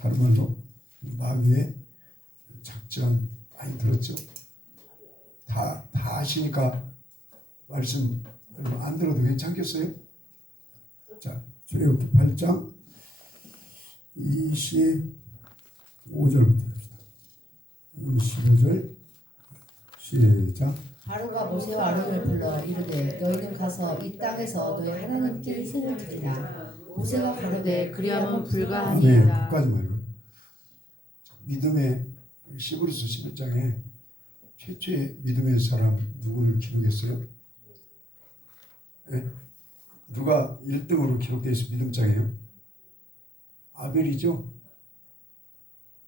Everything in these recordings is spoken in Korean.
다른 말로 마귀의 작전 많이 들었죠. 다 아시니까 말씀 안 들어도 괜찮겠어요? 자, 출애굽기 8장 25절부터 합시다. 25절 시작. 바로가 모세와 아론을 불러 이르되 너희는 가서 이 땅에서 너희 하나님께 희생을 드리라. 모세가 가로되 그리하면 네, 불가하니이다. 끝까지 말고. 믿음의 히브리서 11장에 최초의 믿음의 사람 누구를 기록했어요? 네? 누가 1등으로 기록되어 있어 믿음장이에요? 아벨이죠.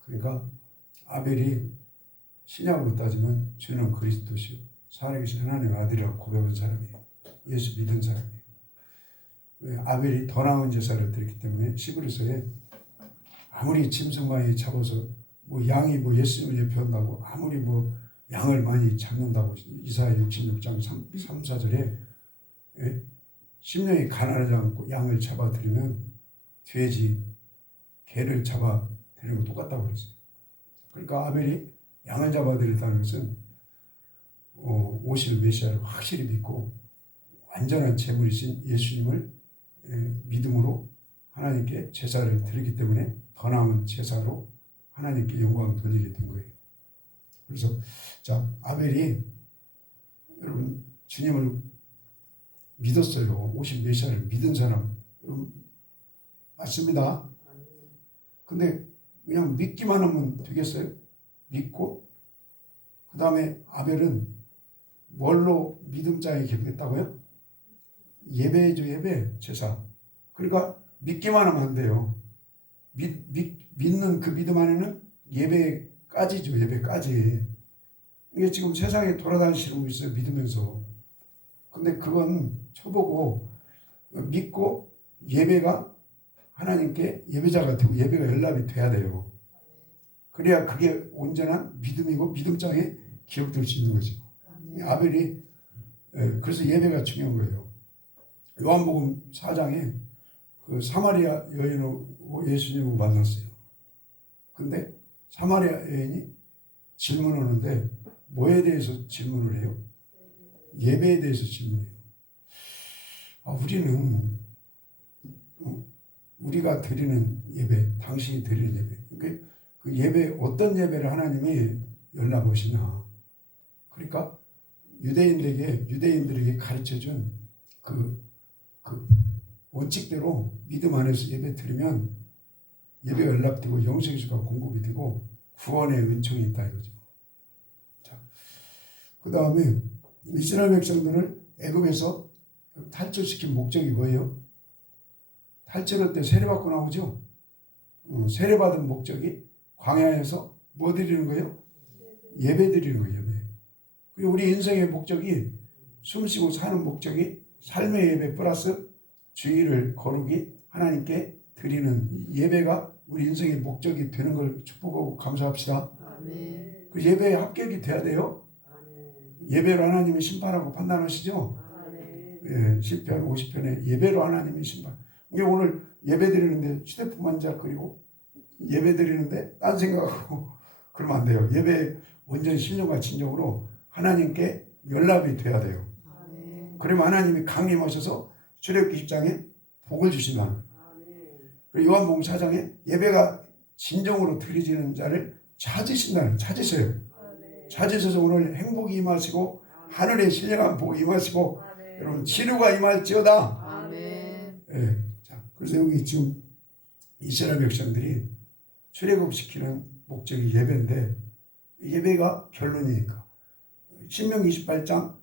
그러니까 아벨이 신약으로 따지면 주는 그리스도시요 살아계신 하나님의 아들이라고 고백한 사람이에요. 예수 믿은 사람이에요. 왜? 아벨이 더 나은 제사를 드렸기 때문에 히브리서에 아무리 짐승 많이 잡아서 뭐 양이 뭐 예수님을 예표한다고 아무리 뭐 양을 많이 잡는다고 이사야 66장 3, 4절에 심령이 가난하지 않고 양을 잡아들이면 돼지, 개를 잡아들이는 거 똑같다고 그랬어요. 그러니까 아벨이 양을 잡아들였다는 것은 오실 메시아를 확실히 믿고 완전한 제물이신 예수님을 믿음으로 하나님께 제사를 드리기 때문에 더 나은 제사로 하나님께 영광을 돌리게 된 거예요. 그래서 자, 아벨이 여러분 주님을 믿었어요. 오실 메시아를 믿은 사람 여러분 맞습니다. 근데 그냥 믿기만 하면 되겠어요? 믿고 그 다음에 아벨은 뭘로 믿음장에 기록했다고요? 예배죠. 예배 제사. 그러니까 믿기만 하면 안 돼요. 믿는 그 믿음 안에는 예배까지죠. 예배까지. 이게 지금 세상에 돌아다니시고 있어요. 믿으면서. 근데 그건 초보고 믿고 예배가 하나님께 예배자가 되고 예배가 연락이 돼야 돼요. 그래야 그게 온전한 믿음이고 믿음장에 기록될 수 있는 거죠. 아벨이 그래서 예배가 중요한 거예요. 요한복음 4장에 그 사마리아 여인하고 예수님을 만났어요. 근데 사마리아 여인이 질문하는데 뭐에 대해서 질문을 해요? 예배에 대해서 질문해요. 우리는 우리가 드리는 예배, 당신이 드리는 예배. 그러니까 그 예배 어떤 예배를 하나님이 열나보시나. 그러니까 유대인들에게 가르쳐준 그 원칙대로 믿음 안에서 예배 드리면 예배가 연락되고 영생의 수가 공급이 되고 구원의 은총이 있다 이거죠. 자, 그 다음에 이스라엘 백성들을 애굽에서 탈출시킨 목적이 뭐예요? 탈출할 때 세례받고 나오죠. 세례받은 목적이 광야에서 뭐 드리는 거예요? 예배 드리는 거예요. 예배. 그리고 우리 인생의 목적이 숨쉬고 사는 목적이 삶의 예배 플러스 주의를 거룩히 하나님께 드리는 예배가 우리 인생의 목적이 되는 걸 축복하고 감사합시다. 아멘. 그 예배에 합격이 돼야 돼요. 아멘. 예배로 하나님이 심판하고 판단하시죠. 아멘. 10편 50편에 예배로 하나님이 심판. 이게 오늘 예배 드리는데 휴대폰만 잡그리고 예배 드리는데 딴 생각하고 그러면 안 돼요. 예배 온전히 신령과 진정으로 하나님께 연락이 돼야 돼요. 아멘. 그러면 하나님이 강림하셔서 출애굽기 10장에 복을 주신다는 거예요. 그리고 요한복음 4장에 예배가 진정으로 드려지는 자를 찾으셔요. 찾으셔서 오늘 행복이 임하시고 하늘의 신령한 복이 임하시고 여러분 치료가 임할지어다. 예. 자, 그래서 여기 지금 이스라엘 백성들이 출애굽시키는 목적이 예배인데 예배가 결론이니까 신명기 28장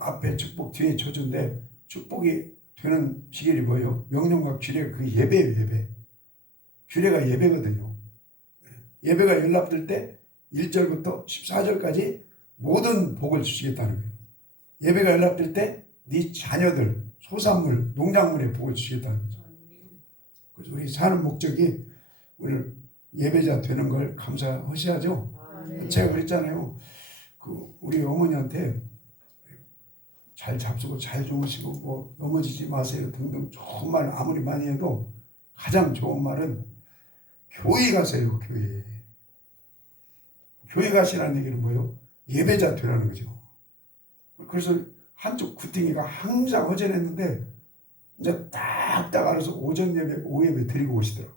앞에 축복 뒤에 저주인데 축복이 되는 비결이 뭐예요? 명령과 규례가 그 예배예요. 예배. 규례가 예배거든요. 예배가 연락될 때 1절부터 14절까지 모든 복을 주시겠다는 거예요. 예배가 연락될 때 네 자녀들, 소산물, 농작물에 복을 주시겠다는 거죠. 그래서 우리 사는 목적이 오늘 예배자 되는 걸 감사하셔야죠. 제가 그랬잖아요. 우리 어머니한테 잘 잡수고 잘 주무시고 뭐 넘어지지 마세요 등등 좋은 말 아무리 많이 해도 가장 좋은 말은 교회 가세요. 교회. 교회 가시라는 얘기는 뭐예요? 예배자 되라는 거죠. 그래서 한쪽 구덩이가 항상 허전했는데 이제 딱딱 알아서 오전 예배, 오후 예배 드리고 오시더라고.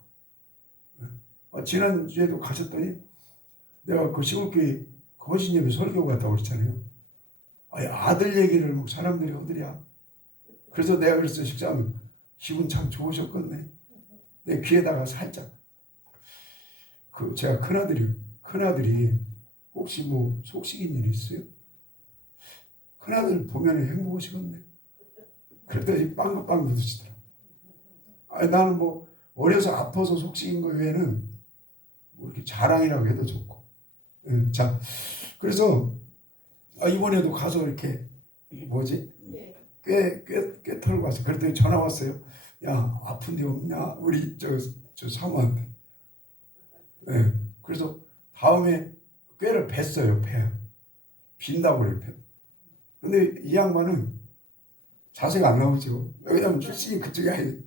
지난주에도 가셨더니 내가 그 시골교회 헌신 예배 설교 갔다고 그랬잖아요. 아니, 아들 얘기를 뭐 사람들이 어디야. 그래서 내가 그랬어. 식사하면 기분 참 좋으셨겠네. 내 귀에다가 살짝 제가 큰아들이 혹시 뭐 속식인 일 있어요? 큰아들 보면 행복하시겠네. 그랬더니 빵긋빵긋 웃으시더라. 아니, 나는 뭐 어려서 아파서 속식인 거 외에는 뭐 이렇게 자랑이라고 해도 좋고. 자, 그래서 이번에도 가서 이렇게 뭐지? 꽤 털고 왔어. 그랬더니 전화 왔어요. 야, 아픈 데 없냐? 우리 저 사모한테. 네. 그래서 다음에 꾀를 뱄어요. 빈다고 그래요. 근데 이 양반은 자세가 안 나오죠. 왜냐면 출신이 그쪽이 아니에요.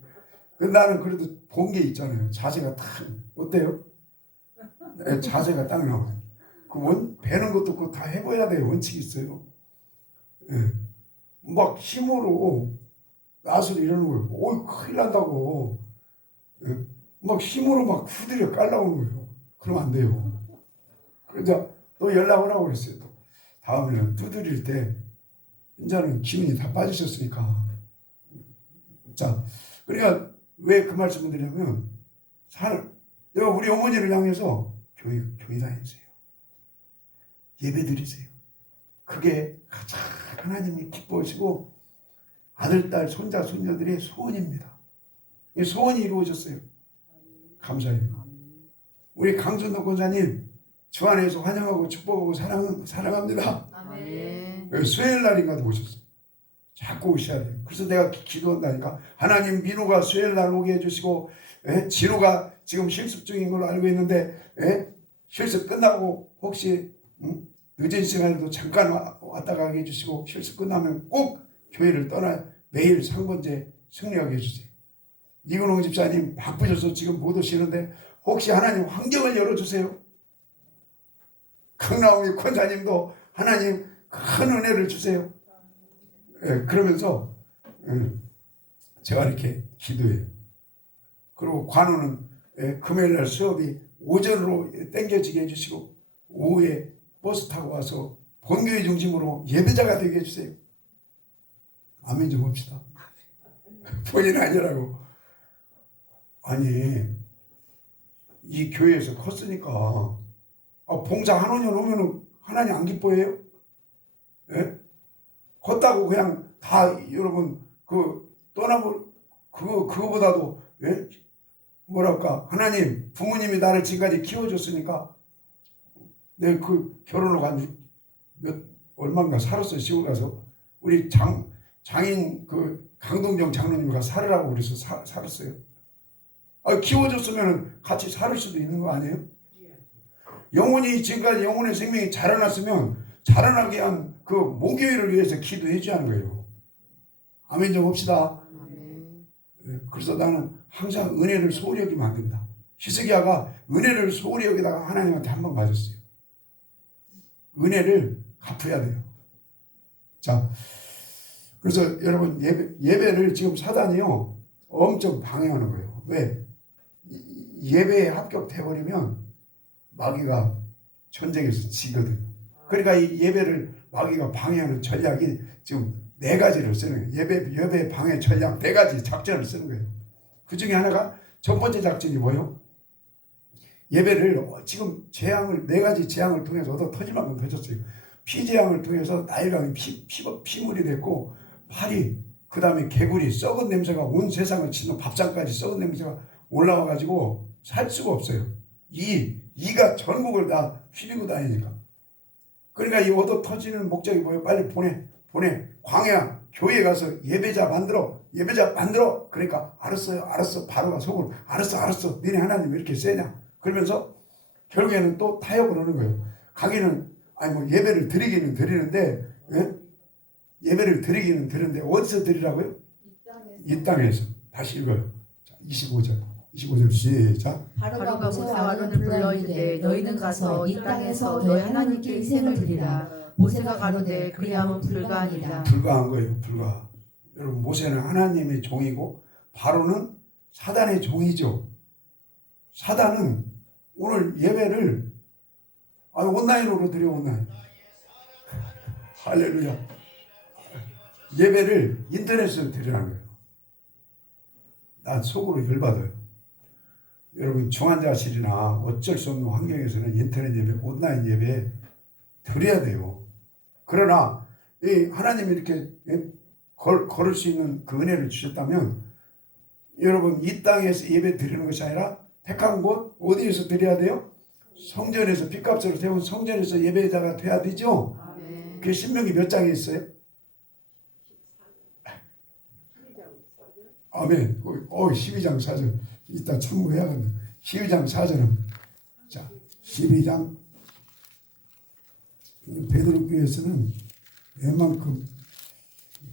근데 나는 그래도 본 게 있잖아요. 자세가 딱 어때요? 네, 자세가 딱 나와요. 배는 것도 그거 다 해봐야 돼요. 원칙이 있어요. 네. 막 힘으로 낫을 이러는 거예요. 어이, 큰일 난다고. 네. 막 힘으로 막 후드려 깔라오는 거예요. 그러면 안 돼요. 그러니까 또 연락을 하고 그랬어요. 또 다음에는 두드릴 때 이제는 기운이 다 빠지셨으니까. 자, 그러니까 왜 그 말씀을 드리냐면 내가 우리 어머니를 향해서 교회 다니세요. 예배 드리세요. 그게 가장 하나님이 기뻐하시고 아들, 딸, 손자, 손녀들의 소원입니다. 이 소원이 이루어졌어요. 감사해요. 우리 강준덕 권사님 주 안에서 환영하고 축복하고 사랑합니다. 아멘. 수요일 날인가도 오셨어요. 자꾸 오셔야 돼요. 그래서 내가 기도한다니까. 하나님 민호가 수요일 날 오게 해주시고, 진호가 지금 실습 중인 걸로 알고 있는데, 실습 끝나고 혹시 늦은 시간에도 잠깐 왔다 가게 해주시고, 실습 끝나면 꼭 교회를 떠나 매일 상번제 승리하게 해주세요. 이근홍 집사님 바쁘셔서 지금 못 오시는데 혹시 하나님 환경을 열어주세요. 강나홍이 권사님도 하나님 큰 은혜를 주세요. 그러면서 제가 이렇게 기도해요. 그리고 관우는 금요일날 수업이 오전으로 땡겨지게 해주시고 오후에 버스 타고 와서 본교회 중심으로 예배자가 되게 해주세요. 아멘 좀 합시다. 본인 아니라고. 아니 이 교회에서 컸으니까 봉사 한 5년 오면은 하나님 안 기뻐해요? 예? 컸다고 그냥 다 여러분 떠나볼 그거보다도 뭐랄까 하나님 부모님이 나를 지금까지 키워줬으니까 내 결혼을 한 얼마인가 살았어요. 시골 가서 우리 장인 강동정 장로님과 살으라고 그래서 살았어요. 키워줬으면 같이 살 수도 있는 거 아니에요? 영혼이 지금까지 영혼의 생명이 자라났으면 자라나게 한 모교회를 위해서 기도해 줘야 하는 거예요. 아멘 좀 합시다. 그래서 나는 항상 은혜를 소홀히 여기면 안 된다. 히스기야가 은혜를 소홀히 여기다가 하나님한테 한 번 맞았어요. 은혜를 갚아야 돼요. 자, 그래서 여러분 예배를 지금 사단이요 엄청 방해하는 거예요. 왜? 예배에 합격돼버리면 마귀가 전쟁에서 지거든. 그러니까 이 예배를 마귀가 방해하는 전략이 지금 4가지를 쓰는 거예요. 예배 방해 전략 4가지 작전을 쓰는 거예요. 그 중에 하나가 첫 번째 작전이 뭐예요? 예배를 지금 4가지 재앙을 통해서 얻어 터질 만큼 터졌어요. 피재앙을 통해서 나일강이 피물이 됐고 팔이 그 다음에 개구리 썩은 냄새가 온 세상을 치는 밥상까지 썩은 냄새가 올라와가지고 살 수가 없어요. 이가 전국을 다 휘리고 다니니까. 그러니까 이 얻어 터지는 목적이 뭐예요? 빨리 보내. 광야 교회 가서 예배자 만들어. 그러니까 알았어. 바로가 속으로 알았어. 너네 하나님 왜 이렇게 세냐? 그러면서 결국에는 또 타협을 하는 거예요. 가기는 예배를 드리기는 드리는데 예배를 드리기는 드리는데 어디서 드리라고요? 이 땅에서. 다시 읽어요. 자, 25절. 25절 시작. 바로가 모세와 아론을 불러 이르되 너희는 가서 이 땅에서 너희 하나님께 희생을 드리라. 모세가 가로되 그리하면 불가하니라. 불가한 거예요. 불가. 여러분 모세는 하나님의 종이고 바로는 사단의 종이죠. 사단은 오늘 예배를 온라인으로 드려 온라인. 할렐루야. 예배를 인터넷으로 드리라는 거예요. 난 속으로 열받아요. 여러분 중환자실이나 어쩔 수 없는 환경에서는 인터넷 예배, 온라인 예배 드려야 돼요. 그러나 이 하나님이 이렇게 걸을 수 있는 그 은혜를 주셨다면 여러분 이 땅에서 예배 드리는 것이 아니라 택한 곳 어디에서 드려야 돼요? 성전에서 빚값으로 세운 성전에서 예배자가 돼야 되죠. 그게 신명기 몇 장에 있어요? 아멘. 12장 4절 이따 참고해야겠네. 12장 4절은 자 12장 베드로교회에서는 웬만큼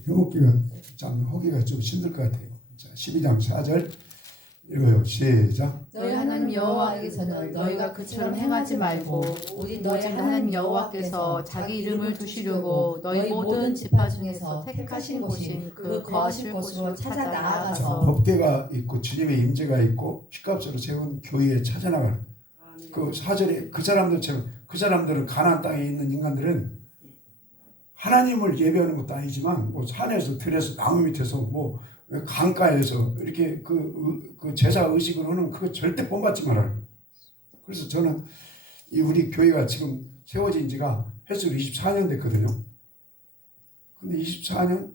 회복기가 참 하기가 좀 힘들 것 같아요. 자 12장 4절 읽어요. 시작. 너희 하나님 여호와께서는 너희가 그처럼 행하지 말고 오직 너희 하나님 여호와께서 자기 이름을 두시려고 너희 모든 지파 중에서 택하신 곳인 그 거하실 곳으로 찾아 자, 나아가서 법궤가 있고 주님의 임재가 있고 피값으로 세운 교회에 찾아나가는 그 사절에 그 사람들처럼 그 사람들은 가나안 땅에 있는 인간들은 하나님을 예배하는 것도 아니지만 뭐 산에서 들에서 나무 밑에서 뭐 강가에서 이렇게 그 제사 의식을 하는 그거 절대 본받지 말아요. 그래서 저는 이 우리 교회가 지금 세워진 지가 횟수로 24년 됐거든요. 근데 24년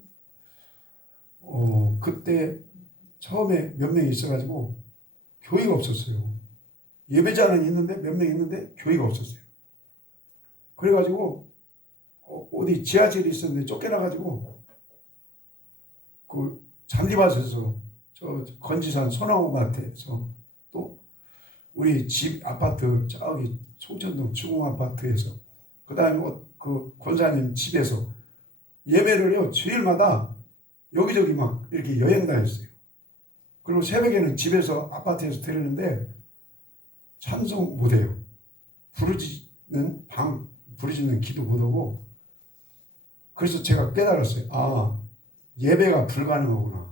그때 처음에 몇 명이 있어가지고 교회가 없었어요. 예배자는 있는데 몇 명 있는데 교회가 없었어요. 그래가지고 어디 지하철이 있었는데 쫓겨나가지고 그 잔디밭에서 저 건지산 소나무 밭에서 또 우리 집 아파트 저기 송천동 주공 아파트에서 그 다음에 그 권사님 집에서 예배를요 주일마다 여기저기 막 이렇게 여행 다녔어요. 그리고 새벽에는 집에서 아파트에서 드리는데 찬송 못해요. 부르짖는 기도 못하고. 그래서 제가 깨달았어요. 예배가 불가능하구나.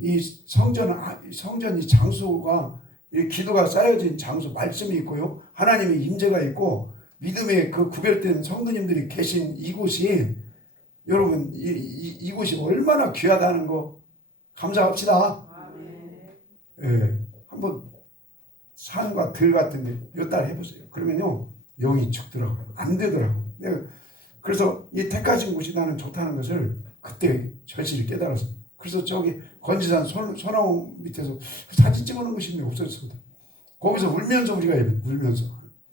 이 성전이 장소가 이 기도가 쌓여진 장소, 말씀이 있고요. 하나님의 임재가 있고 믿음의 그 구별된 성도님들이 계신 이곳이 여러분 이곳이 얼마나 귀하다는 거 감사합시다. 예, 한번 산과 들 같은데 몇 달 해보세요. 그러면요 영이 죽더라고요. 안 되더라고요. 그래서 이 택하신 곳이 나는 좋다는 것을 그때 절실히 깨달았어. 그래서 저기 건지산 소나무 밑에서 사진 찍어놓은 것이 없었거든. 거기서 울면서 우리가 울면서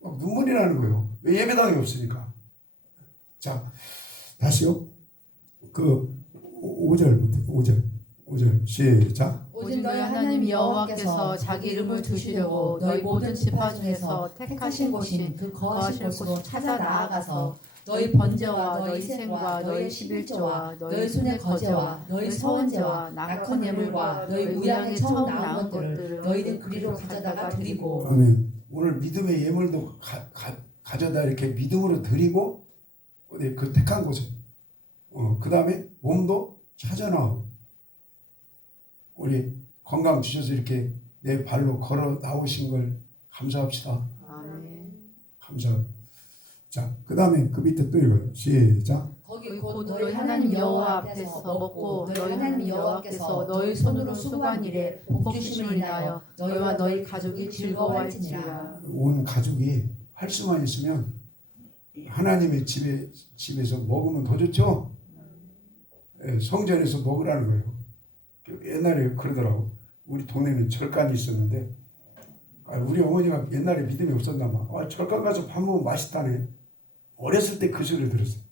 눈물이 나는 거예요. 왜 예배당이 없으니까. 자 다시요. 그 5절 시작. 오직 너희 하나님 여호와께서 자기 이름을 두시려고 너희 모든 지파 중에서 택하신 곳인 그 거하실 곳으로 찾아 나아가서 너희 번제와 너희 생과 너희 11조와 너희 손의 거제와 너희 서원제와 낙헌 예물과 너희 우양에 처음 나온 것들을 너희는 그리로 가져다가 드리고. 아멘. 오늘 믿음의 예물도 가져다 이렇게 믿음으로 드리고 그 택한 곳에 그 다음에 몸도 찾아나오고 우리 건강 주셔서 이렇게 내 발로 걸어 나오신 걸 감사합시다. 아멘. 감사합니다. 자, 그 다음에 그 밑에 또 읽어요. 시작. 거기 곧 너희 하나님 여호와 앞에서 먹고 너희 하나님 여호와께서 너희 손으로 수고한 일에 복 주심을 인하여 너희와 너희 가족이 즐거워할지니라. 온 가족이 할 수만 있으면 하나님의 집에서 먹으면 더 좋죠. 성전에서 먹으라는 거예요. 옛날에 그러더라고. 우리 동네는 절간이 있었는데 우리 어머니가 옛날에 믿음이 없었나 봐. 절간 가서 밥 먹으면 맛있다네. 어렸을 때 그 소리를 들었어요.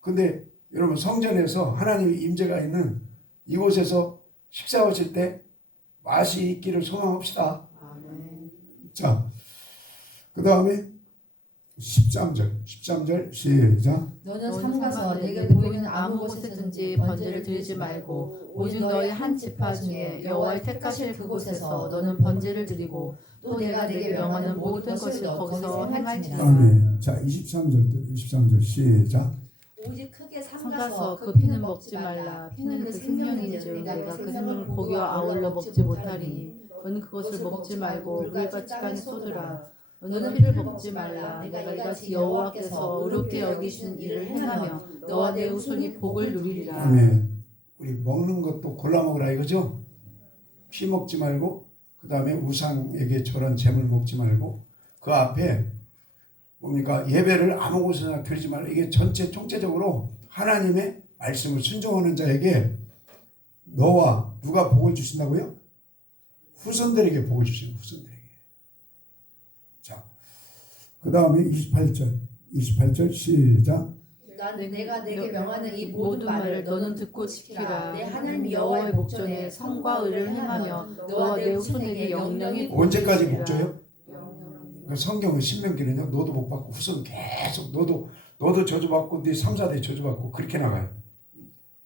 근데 여러분 성전에서 하나님의 임재가 있는 이곳에서 식사하실 때 맛이 있기를 소망합시다. 아멘. 자, 그 다음에 13절 시작. 너는 삼가서 내게 보이는 아무 곳에든지 번제를 드리지 말고 오직 너희 한 지파 중에 여호와의 택하실 그곳에서 너는 번제를 드리고 또 내가 내게 명하는 모든 것을 거기서 행할지니라. 아멘. 자, 23절 시작. 오직 크게 삼가서 그 피는 먹지 말라. 피는 그 생명인즉 내가 그 생명을 고기와 아울러 먹지 못하리니 너는 그것을 먹지 말고 물과 치간에 쏟으라. 너는 피를 먹지 말라. 내가 이같이 여호와께서 의롭게 여기시는 일을 행하며 너와 내 후손이 복을 누리리라. 아멘. 우리 먹는 것도 골라 먹으라 이거죠? 피 먹지 말고 그 다음에 우상에게 저런 재물 먹지 말고 그 앞에 뭡니까? 예배를 아무 곳에나 드리지 말라. 이게 전체 총체적으로 하나님의 말씀을 순종하는 자에게 너와 누가 복을 주신다고요? 후손들에게 복을 주시는 후손들에게. 자, 그 다음에 28절 시작. 내가 내게 명하는 이 모든 말을 너는 듣고 지키라. 내 하나님 여호와의 목전에 성과 의를 행하며 너와 내 후손에게 영영이 언제까지 목조요? 그 성경은 신명기는요. 너도 못 받고 후손 계속 너도 저주받고 네 3, 4대 저주받고 그렇게 나가요.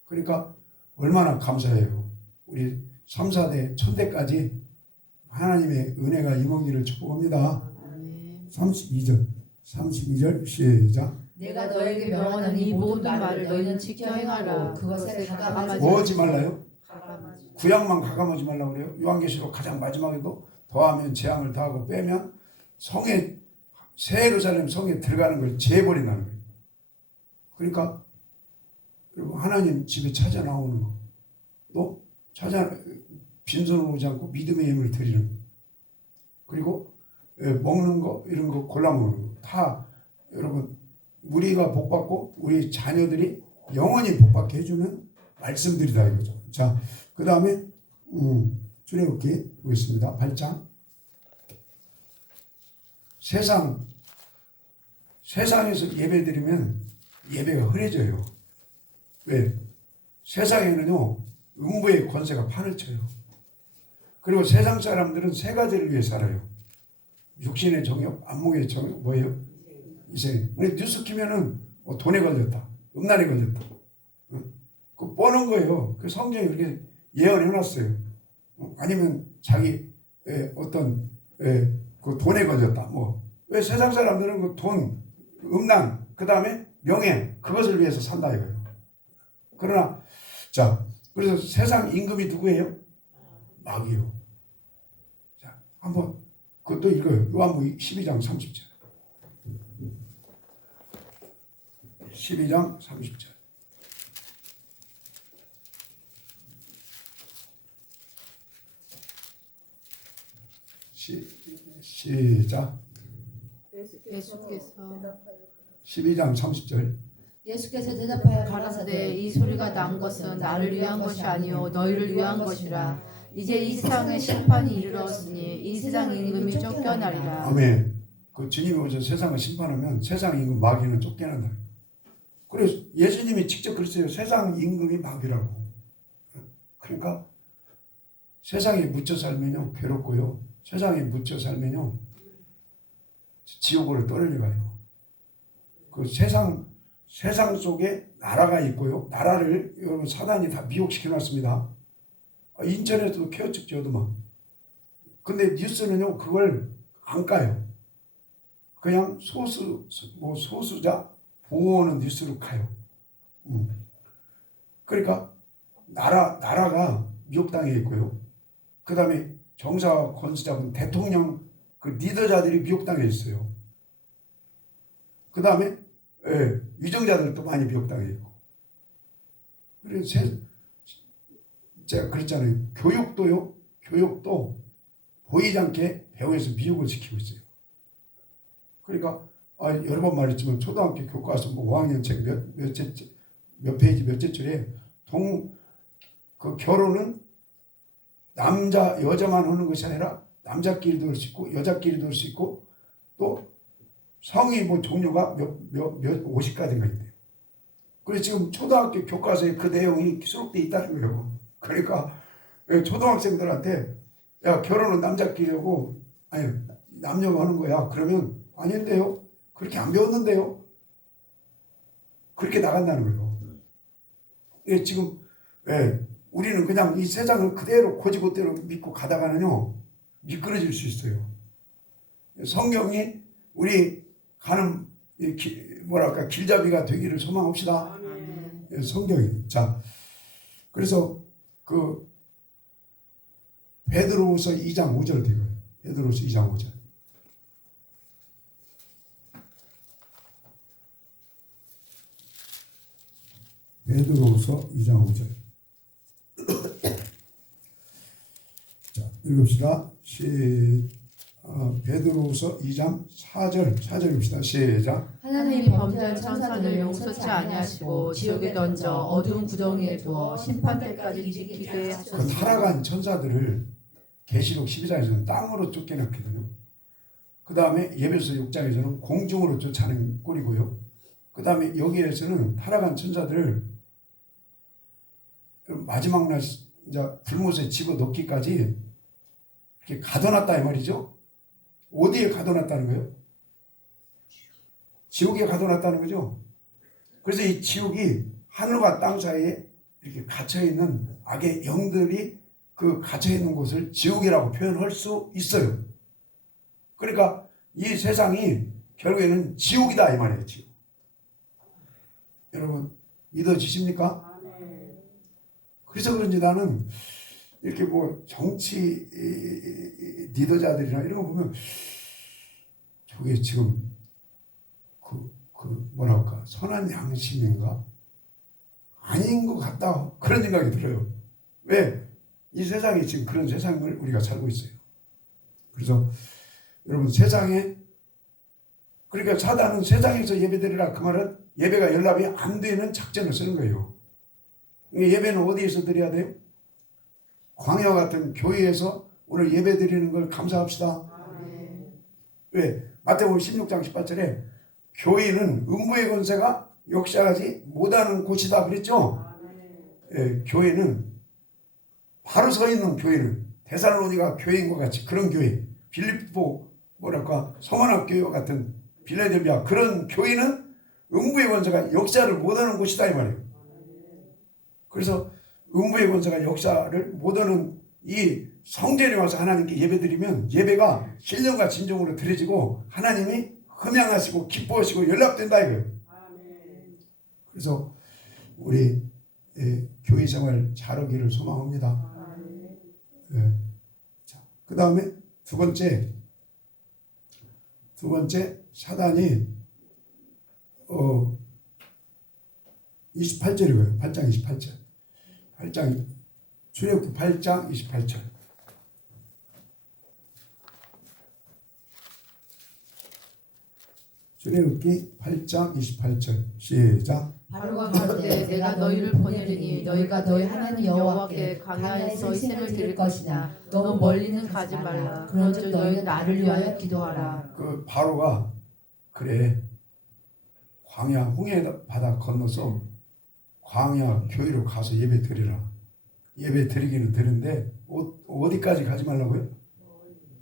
그러니까 얼마나 감사해요. 우리 3, 4대 천대까지 하나님의 은혜가 임하기를 축복합니다. 32절 시작. 내가 너에게 명하는 이 모든 말을 너희는 지켜 행하라. 그것에 가감하지 뭐 하지 말라요? 가감하지. 구약만 가감하지 말라고 그래요. 요한계시록 가장 마지막에도 더하면 재앙을 더하고 빼면 성에 새 예루살렘 성에 들어가는 걸 재해버린다는 거예요. 그러니까 하나님 집에 찾아 나오는 거, 또 빈손으로 오지 않고 믿음의 힘을 드리는 거, 그리고 먹는 거 이런 거 골라 먹는 거 다 여러분 우리가 복받고 우리 자녀들이 영원히 복받게 해주는 말씀들이다 이거죠. 자, 그 다음에 출애굽기 보겠습니다. 8장. 세상에서 예배드리면 예배가 흐려져요. 왜? 세상에는요 음부의 권세가 판을 쳐요. 그리고 세상 사람들은 세 가지를 위해 살아요. 육신의 정욕, 안목의 정욕, 뭐예요? 이생. 근데 뉴스 키면은 돈에 걸렸다, 음란에 걸렸다. 그 뻔한 거예요. 그 성경이 그렇게 예언해놨어요. 아니면 자기 어떤 그 돈에 걸렸다. 뭐 왜 세상 사람들은 그 돈, 음란, 그 다음에 명예 그것을 위해서 산다 이거예요. 그러나 자, 그래서 세상 임금이 누구예요? 마귀요. 자, 한번 그것도 읽어요. 요한복음 12장 30절. 12장 30절. 시작. 예수께서 12장 30절. 예수께서 대답하여 가라사대 이 소리가 난 것은 나를 위한 것이 아니요 너희를 위한 것이라. 이제 이 세상의 심판이 이르렀으니 이 세상 임금이 쫓겨나리라. 아멘. 그 주님이 오셔서 세상을 심판하면 세상 임금 마귀는 쫓겨난다. 그래서 예수님이 직접 그랬어요. 세상 임금이 마귀라고. 그러니까 세상에 묻혀 살면요 괴롭고요. 세상에 묻혀 살면요 지옥으로 떨어져가요. 그 세상 속에 나라가 있고요. 나라를 여러분 사단이 다 미혹시켜 놨습니다. 인천에서도 케어 찍죠, 어둠아. 근데 뉴스는요 그걸 안 까요. 그냥 소수자 보호하는 뉴스로 가요. 그러니까 나라가 미혹당해 있고요. 그 다음에 정사와 권수자분 대통령 그 리더자들이 미혹당해 있어요. 그 다음에 위정자들도 많이 미혹당해 있고. 그래서 제가 그랬잖아요. 교육도 보이지 않게 배후에서 미혹을 시키고 있어요. 그러니까 여러 번 말했지만 초등학교 교과서 뭐 5학년 책 몇 페이지 몇째 줄에 그 결혼은 여자만 하는 것이 아니라 남자끼리도 할 수 있고 여자끼리도 할 수 있고 또 성이 뭐 종류가 몇 50가지가 있대요. 그래서 지금 초등학교 교과서에 그 내용이 수록되어 있다는 거예요. 그러니까 초등학생들한테 야 결혼은 남자끼리 하고 아니 남녀가 하는 거야. 그러면 아닌데요. 그렇게 안 배웠는데요. 그렇게 나간다는 거예요. 예, 지금 우리는 그냥 이 세상을 그대로 고지고대로 믿고 가다가는요 미끄러질 수 있어요. 성경이 우리 가는 길잡이가 되기를 소망합시다. 예, 성경이. 자, 그래서 그 베드로후서 2장 5절 되고요. 베드로후서 2장 5절. 베드로후서 2장 5절. 자, 읽읍시다. 베드로후서 2장 4절 읽읍시다. 시작. 하나님이 범죄한 천사를 용서치 아니하시고 지옥에 던져 어두운 구덩이에 두어 심판때까지 지키게 그 하셨으니 타락한 천사들을 계시록 12장에서는 땅으로 쫓겨났거든요. 그 다음에 예배서 6장에서는 공중으로 쫓아낸 꼴이고요. 그 다음에 여기에서는 타락한 천사들을 마지막 날 이제 불못에 집어넣기까지 이렇게 가둬놨다 이 말이죠. 어디에 가둬놨다는 거예요? 지옥에 가둬놨다는 거죠. 그래서 이 지옥이 하늘과 땅 사이에 이렇게 갇혀있는 악의 영들이 그 갇혀있는 곳을 지옥이라고 표현할 수 있어요. 그러니까 이 세상이 결국에는 지옥이다 이 말이에요. 지옥. 여러분 믿어지십니까? 그래서 그런지 나는 이렇게 뭐 정치 리더자들이나 이런 거 보면 저게 지금 뭐랄까 선한 양심인가 아닌 것 같다 그런 생각이 들어요. 왜? 이 세상이 지금 그런 세상을 우리가 살고 있어요. 그래서 여러분 세상에 그러니까 사단은 세상에서 예배드리라 그 말은 예배가 연락이 안 되는 작전을 쓰는 거예요. 예배는 어디에서 드려야 돼요? 광야 같은 교회에서 오늘 예배 드리는 걸 감사합시다. 왜? 마태복음 16장 18절에 교회는 음부의 권세가 역사하지 못하는 곳이다 그랬죠? 예, 교회는 바로 서 있는 교회는 데살로니가 교회인 것 같이 그런 교회, 빌립보 뭐랄까 성원학 교회와 같은 빌라델비아 그런 교회는 음부의 권세가 역사를 못하는 곳이다 이 말이에요. 그래서 음부의 권세가 역사를 못하는 이 성전에 와서 하나님께 예배드리면 예배가 신령과 진정으로 드려지고 하나님이 흠양하시고 기뻐하시고 연락된다 이거예요. 그래서 우리 교회 생활 잘하기를 소망합니다. 자, 그 다음에 두 번째 사단이 28절이고요. 8장 28절. 8장 출애굽기 8장 28절. 출애굽기 8장 28절 시작. 바로가 가로되 내가 너희를 보내리니 너희가 너희 하나님 여호와께 광야에서 희생을 드릴 것이냐 너무 멀리는 가지 말라 그런즉 너희는 나를 위하여 기도하라. 그 바로가 그래 광야 홍해 바다 건너서 광야 교회로 가서 예배 드리라. 예배 드리기는 드는데 어디까지 가지 말라고요?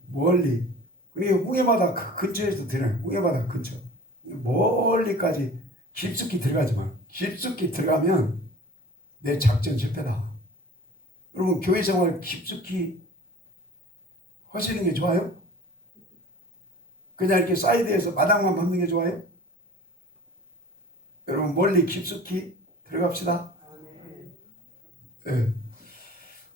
멀리. 그리고 홍해 바다 근처에서 드려요. 홍해 바다 근처. 멀리까지 깊숙이 들어가지 마. 깊숙이 들어가면 내 작전 실패다. 여러분 교회 생활 깊숙이 하시는 게 좋아요? 그냥 이렇게 사이드에서 마당만 밟는 게 좋아요? 여러분 멀리 깊숙이 들어갑시다. 네.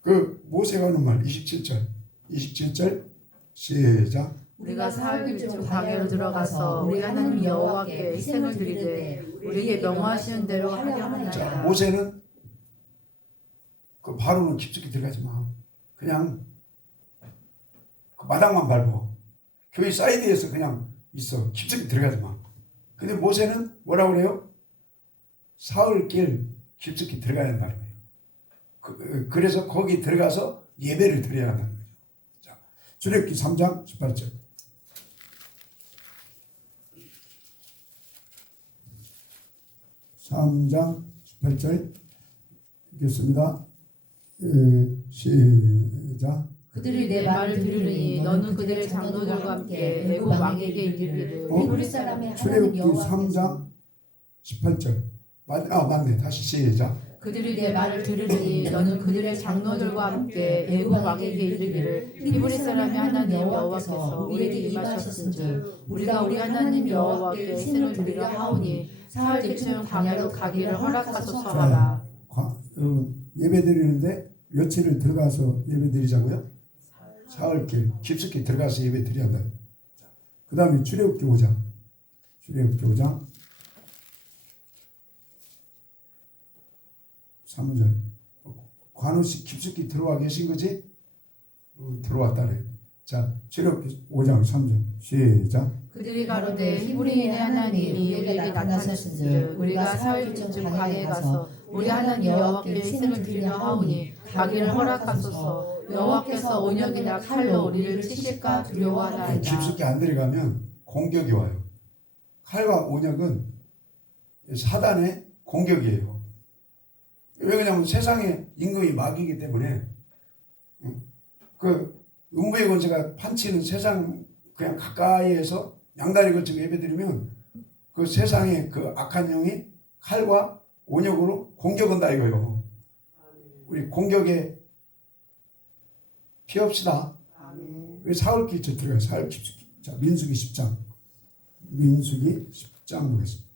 그 모세가 하는 말 27절 시작. 우리가 사흘 길쯤 광야로 들어가서 우리 하나님 여호와께 희생을 드리되 우리에게 명하시는 대로 하려 자, 하나이다. 모세는 그 바로는 깊숙이 들어가지 마. 그냥 그 마당만 밟어. 교회 사이드에서 그냥 있어. 깊숙이 들어가지 마. 근데 모세는 뭐라고 그래요? 사흘길 깊숙이 들어가야 한다는 거예요. 그래서 거기 들어가서 예배를 드려야 한다는 거죠. 자, 출애굽기 3장 18절. 3장 18절 읽겠습니다. 시작. 그들이 내 말을 들으니 너는 그들의 장로들과 함께 애굽 왕에게 이르기를 히브리 사람의 하나님 출애굽기 여호와께서 3장 18절. 맞네. 다시 시작. 그들이 내 말을 들으니 너는 그들의 장로들과 함께 애굽 왕에게 이르기를 히브리 사람의 하나님 여호와께서 우리에게 임하셨은즉 우리가 우리 하나님 여호와께 생을 드리려 하오니 사흘쯤 광야로 가기를 허락하소서 하라. 예배 드리는데 며칠을 들어가서 예배 드리자고요? 사흘길 깊숙이 들어가서 예배 드려야 한다. 그 다음에 출애굽기 5장. 출애굽기 5장 3절. 관우씨 깊숙이 들어와 계신 거지? 들어왔다네. 자, 출애굽기 5장 3절 시작. 그들이 가로되 히브리인의 하나님 우리에게 나타나셨은즉 우리가 사흘쯤 광야에 가서 우리 하나님 여호와께 생을 드리려 하오니 가기를 허락하소서. 여호와께서 온역이나 칼로 우리를 치실까 두려워하나이다. 깊숙이 안 들어가면 공격이 와요. 칼과 온역은 사단의 공격이에요. 왜 그러냐면 세상의 임금이 마귀이기 때문에 그 음부의 권세가 판치는 세상 그냥 가까이에서 양다리 걸치고 예배드리면 그 세상의 그 악한 영이 칼과 온역으로 공격한다 이거요. 우리 공격에 피합시다. 우리 사흘길 들어가요. 사흘 깊숙이. 자, 민수기 10장. 민수기 10장 보겠습니다.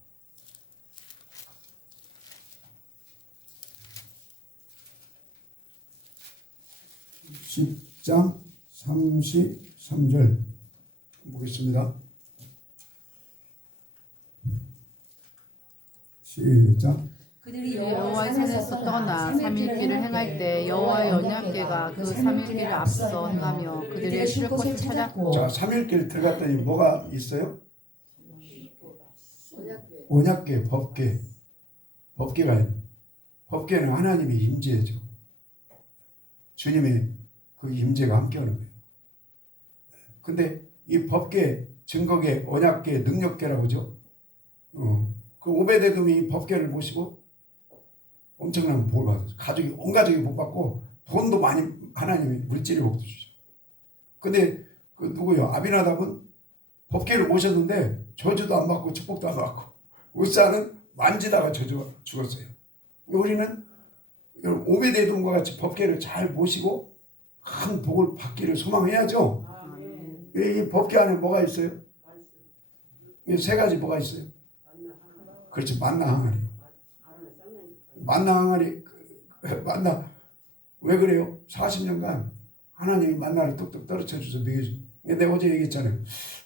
10장 33절 보겠습니다. 시작. 그들이 여호와의 산에서 떠나 3일길을 행할 때 여호와의 언약궤가 그 3일길을 앞서 행하며 그들의 쉴 곳을 찾았고. 자, 3일길 들어갔더니 뭐가 있어요? 언약궤, 법궤. 법궤가 있는. 법궤는 하나님의 임재죠. 주님의 그 임재가 함께하는 거예요. 근데 이 법궤, 증거궤, 언약궤, 능력궤라고 하죠. 그 오베데돔이 법궤를 모시고 엄청난 복을 받았어요. 가족이 온 가족이 복 받고 돈도 많이 하나님이 물질의 복도 주죠. 근데 그 누구요? 아비나답은 법궤를 모셨는데 저주도 안 받고 축복도 안 받고 우사는 만지다가 죽었어요. 우리는 오베데돔과 같이 법궤를 잘 모시고 큰 복을 받기를 소망해야죠. 이 법궤 안에 뭐가 있어요? 세 가지 뭐가 있어요? 그렇지, 만나 항아리. 만나 항아리, 만나, 왜 그래요? 40년간 하나님이 만나를 뚝뚝 떨어져 주셔서 먹여주고. 내가 어제 얘기했잖아요.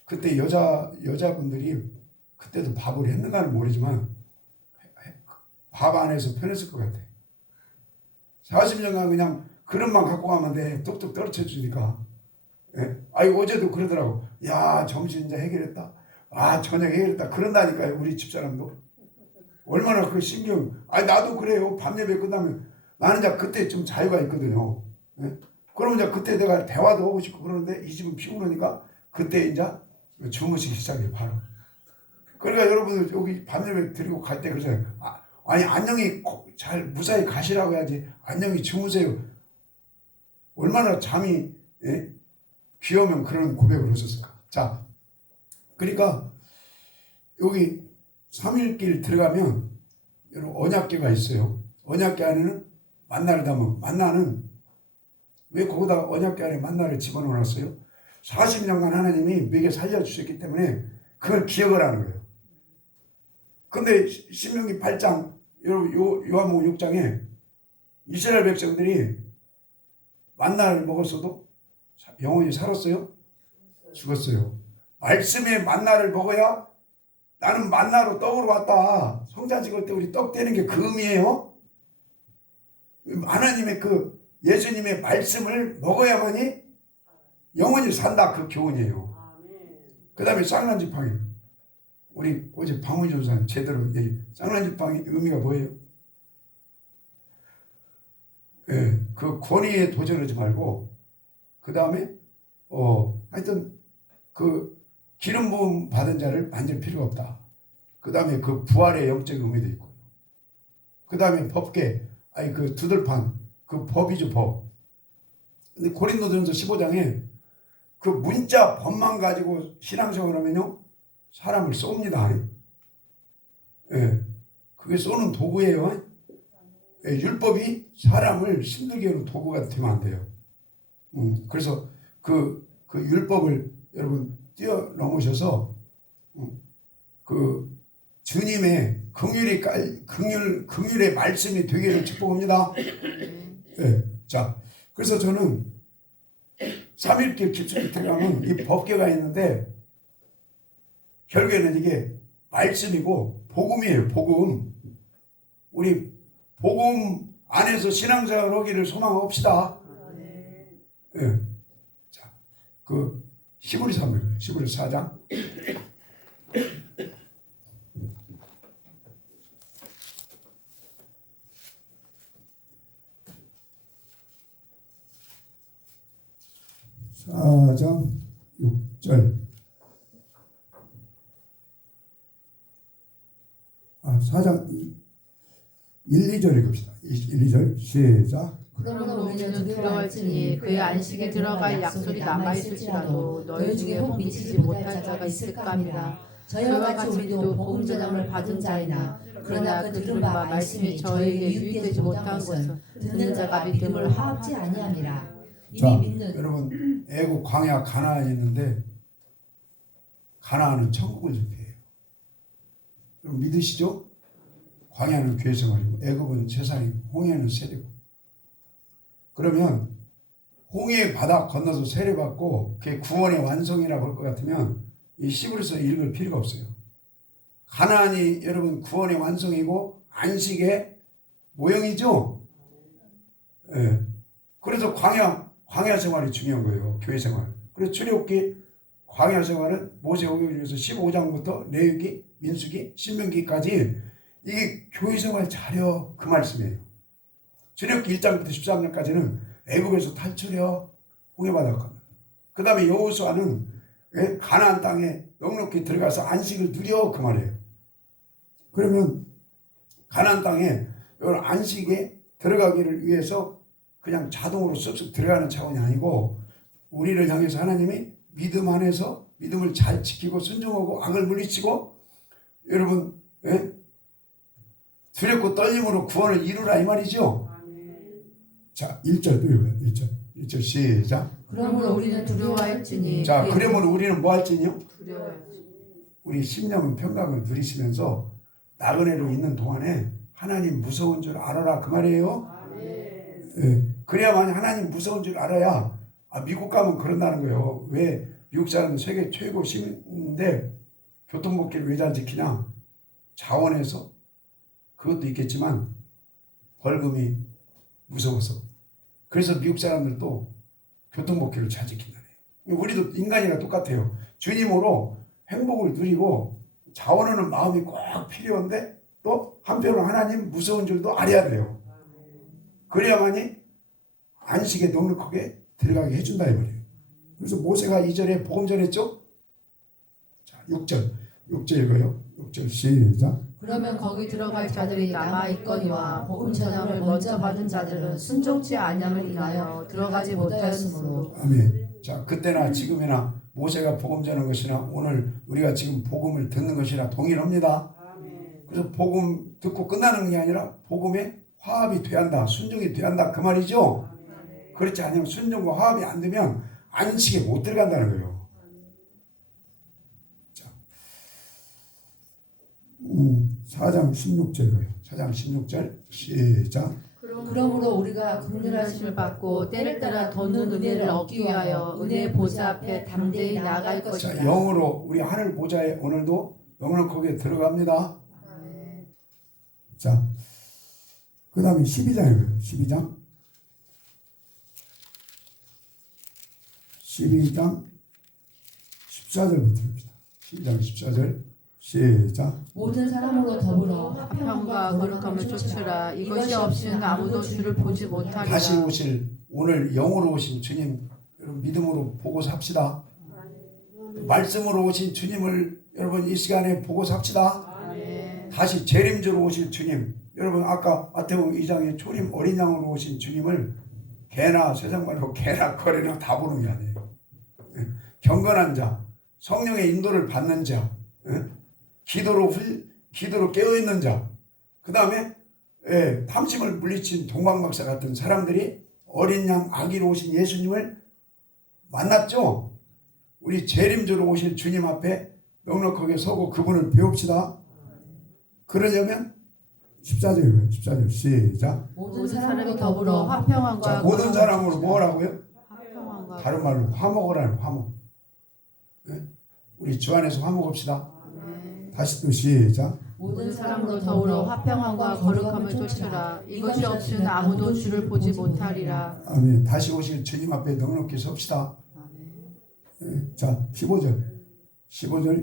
그때 여자분들이 그때도 밥을 했는가는 모르지만 밥 안에서 편했을 것 같아. 40년간 그냥 그릇만 갖고 가면 돼. 뚝뚝 떨어져 주니까. 예? 어제도 그러더라고. 야, 점심 이제 해결했다. 아, 저녁 해결했다. 그런다니까요, 우리 집사람도. 얼마나 그 신경, 나도 그래요. 밤 예배 끝나면. 나는 이제 그때 좀 자유가 있거든요. 예? 그러면 이제 그때 내가 대화도 하고 싶고 그러는데 이 집은 피곤하니까 그때 이제 주무시기 시작해요, 바로. 그러니까 여러분들 여기 밤 예배 드리고 갈 때 그러잖아요. 안녕히 잘 무사히 가시라고 해야지. 안녕히 주무세요. 얼마나 잠이, 예? 귀여우면 그런 고백을 하셨을까. 자, 그러니까 여기 3일길 들어가면 여러분 언약궤가 있어요. 언약궤 안에는 만나를 담은, 만나는 왜 거기다가 언약궤 안에 만나를 집어넣어놨어요? 40년간 하나님이 먹여 살려주셨기 때문에 그걸 기억을 하는 거예요. 근데 신명기 8장 여러분 요한복음 6장에 이스라엘 백성들이 만나를 먹었어도 영원히 살았어요? 죽었어요. 말씀의 만나를 먹어야 나는 만나로 떡으로 왔다. 성자 찍을 때 우리 떡 되는 게 그 의미예요. 하나님의 그 예수님의 말씀을 먹어야만이 영원히 산다. 그 교훈이에요. 그 다음에 쌍난지팡이. 우리 어제 방훈 조사님 제대로 얘기. 쌍난지팡이 의미가 뭐예요? 예, 그 권위에 도전하지 말고 그 다음에 하여튼 그 기름 부음 받은 자를 만질 필요가 없다. 그 다음에 그 부활의 영적 의미도 있고. 그 다음에 법궤, 그 두들판, 그 법이죠, 법. 근데 고린도전서 15장에 그 문자 법만 가지고 신앙생활 하면요 사람을 쏩니다. 예, 그게 쏘는 도구예요. 예, 율법이 사람을 힘들게 하는 도구가 되면 안 돼요. 그래서 그 율법을 여러분 뛰어넘으셔서 그 주님의 긍휼의 말씀이 되기를 축복합니다. 예, 자, 그래서 저는 삼일절 깊숙이 들어가면 이 법궤가 있는데 결국에는 이게 말씀이고 복음이에요. 복음. 우리 복음 안에서 신앙생활 하기를 소망합시다. 예. 자, 그 히브리서 4장. (4장) 6절. 4장 1, 2절 읽읍시다. 1, 2절 시작. 그러므로 우리는 두려워할지니 그의 안식에 들어갈 약속이 남아있을지라도 너희 중에 혹 미치지 못할 자가 있을까 합니다. 저희와 같이 우리도 복음 전함을 받은 자이나 그러나 그 들은 바 말씀이 저에게 유익되지 못한 것은 듣는 자가 믿음을 화합지 아니함이라. 자, 이미 믿는 여러분 애국 광야 가나안이 있는데 가나안은 천국을 지표해요. 여러분 믿으시죠? 광야는 교회 생활이고 애국은 세상이고 홍해는 세례고. 그러면 홍해 바다 건너서 세례받고 그게 구원의 완성이라고 할 것 같으면 이 시브리서 읽을 필요가 없어요. 가나안이 여러분 구원의 완성이고 안식의 모형이죠. 예. 그래서 광야 생활이 중요한 거예요. 교회 생활. 그래서 출애굽기 광야 생활은 모세오경 중에서 15장부터 레위기, 민수기, 신명기까지 이게 교회 생활 잘해요. 그 말씀이에요. 출애굽기 1장부터 13장까지는 애굽에서 탈출해요. 홍해 바다 건너. 그 다음에 여호수아는 가나안 땅에 넉넉히 들어가서 안식을 누려 그 말이에요. 그러면 가나안 땅에 이런 안식에 들어가기를 위해서 그냥 자동으로 쑥쑥 들어가는 차원이 아니고 우리를 향해서 하나님이 믿음 안에서 믿음을 잘 지키고 순종하고 악을 물리치고 여러분 두렵고 떨림으로 구원을 이루라 이 말이죠. 자 1절 또 읽어요. 1절 시작. 그러므로 우리는 두려워할지니 자 그러면 우리는 뭐 할지니요? 두려워할지니 우리 심령은 평강을 누리시면서 나그네로 있는 동안에 하나님 무서운 줄 알아라 그 말이에요. 예, 그래야만 하나님 무서운 줄 알아야 미국 가면 그런다는 거예요. 왜 미국 사람은 세계 최고 시민인데 교통법규를 왜 잘 지키냐? 자원에서 그것도 있겠지만 벌금이 무서워서. 그래서 미국 사람들도 교통법규를 잘 지킨다네. 우리도 인간이랑 똑같아요. 주님으로 행복을 누리고 자원하는 마음이 꼭 필요한데 또 한편으로 하나님 무서운 줄도 알아야 돼요. 그래야만이 안식에 넉넉하게 들어가게 해준다 이 말이에요. 그래서 모세가 2절에 복음 전했죠. 자 6절 읽어요. 6절 시작. 그러면 거기 들어갈 자들이 남아있거니와 복음 전함을 먼저 받은 자들은 순종치 아니함을 인하여 들어가지 못하였으므로. 아멘. 자 그때나 지금이나 모세가 복음 전한 것이나 오늘 우리가 지금 복음을 듣는 것이나 동일합니다. 그래서 복음 듣고 끝나는 게 아니라 복음에 화합이 돼야 한다. 순종이 돼야 한다. 그 말이죠. 그렇지 않으면 순종과 화합이 안 되면 안식에 못 들어간다는 거예요. 자, 4장 16절이에요. 4장 16절 시작. 그러므로 우리가 긍휼하심을 받고 때를 따라 돋는 은혜를 얻기 위하여 은혜의 보좌 앞에 담대히 나아갈 것이다. 자, 영으로 우리 하늘 보좌에 오늘도 넉넉하게 들어갑니다. 자, 그 다음에 12장이에요. 12장 14절부터 봅시다. 12장 14절 시작. 모든 사람으로 더불어 화평과 거룩함을 쫓으라. 이것이 없이는 아무도 주를 보지 못하리라. 다시 오실 오늘 영으로 오신 주님 여러분 믿음으로 보고 삽시다. 말씀으로 오신 주님을 여러분 이 시간에 보고 삽시다. 다시 재림주로 오실 주님 여러분 아까 마태복음 2장에 초림 어린 양으로 오신 주님을 개나 세상 말로 개나 거리나 다 보는 게 아니에요. 예? 경건한 자, 성령의 인도를 받는 자, 예? 기도로 깨어있는 자, 그 다음에 탐심을 물리친 동방박사 같은 사람들이 어린 양 아기로 오신 예수님을 만났죠. 우리 재림주로 오실 주님 앞에 넉넉하게 서고 그분을 배웁시다. 그러려면 14절이에요. 14절 시작. 모든 사람이 더불어 화평함과 자, 모든 사람으로 뭐라고요? 화평함과 다른 말로 화목을 화목. 예? 우리 주 안에서 화목합시다. 다시 또 시작. 모든 사람으로 더불어 화평함과 거룩함을 쫓으라. 이것이 없이는 아무도 주를 보지 못하리라. 아멘. 다시 오실 주님 앞에 넉넉히 섭시다. 예, 자, 15절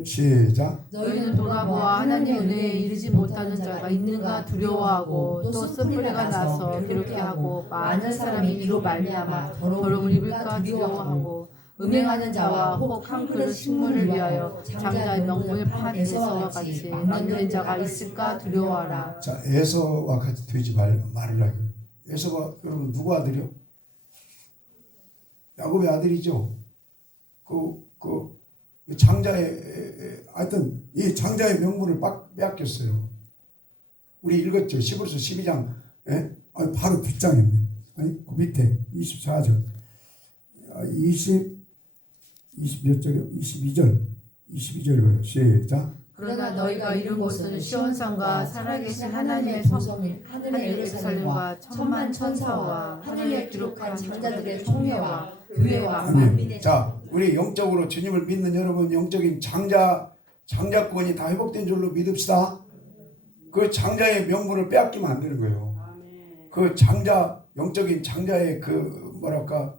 시작. 너희는 돌아보아 하나님의 은혜에 이르지 못하는 자가 있는가 두려워하고 또 쓴뿌리가 나서 괴롭게 하고 많은 사람이 이로 말미암아 더러움을 입을까 두려워하고 음행하는 자와 혹 한 그릇 식물을 위하여 장자의 명분을 판 에서와 같이 망령된 자가 있을까 두려워하라. 자, 에서와 같이 되지 말으라. 에서가 여러분 누구 아들이요? 야곱의 아들이죠. 그 장자의 하여튼 이 장자의 명분을 빼앗겼어요. 우리 읽었죠. 11서 12장. 예? 아니, 바로 뒷장이네. 아니, 그 밑에 24절. 20몇 절이요? 22절이요. 시작. 그러나 너희가 이룬 곳은 시온산과 살아계신 하나님의 성소인 하늘의 예루살렘과 천만 천사와 하늘에 기록한 장자들의 총회와 교회와 만민의. 자, 우리 영적으로 주님을 믿는 여러분, 영적인 장자권이 다 회복된 줄로 믿읍시다. 그 장자의 명분을 빼앗기면 안 되는 거예요. 그 영적인 장자의 그 뭐랄까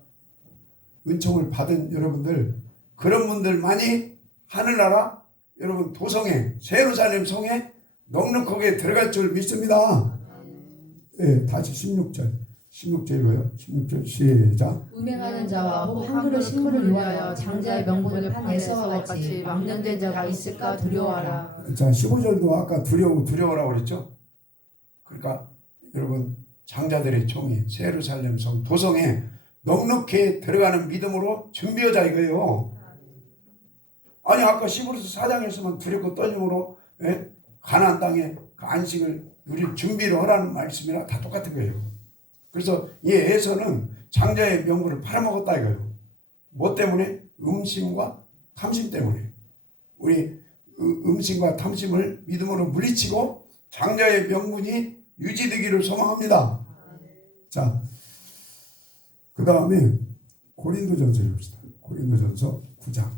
은총을 받은 여러분들, 그런 분들만이 하늘나라 여러분 도성에, 예루살렘 성에 넉넉하게 들어갈 줄 믿습니다. 예, 다시 16절이고요. 16절 시작. 음행하는 자와 혹 한 그릇 식물을 위하여 장자의 명분을 판 에서와 같이 망령된 자가 있을까 두려워하라. 자, 15절도 아까 두려워라고 그랬죠. 그러니까 여러분 장자들의 총이 예루살렘 성 도성에 넉넉히 들어가는 믿음으로 준비하자 이거예요. 아니 아까 11서 4장에서만 두렵고 떨림으로 가나안 땅에 그 안식을 누릴 준비를 하라는 말씀이랑 다 똑같은 거예요. 그래서 이 에서는 장자의 명분을 팔아먹었다 이거예요. 뭐 때문에? 음심과 탐심 때문에. 우리 음심과 탐심을 믿음으로 물리치고 장자의 명분이 유지되기를 소망합니다. 자, 그 다음에 고린도전서 읽읍시다. 고린도전서 9장.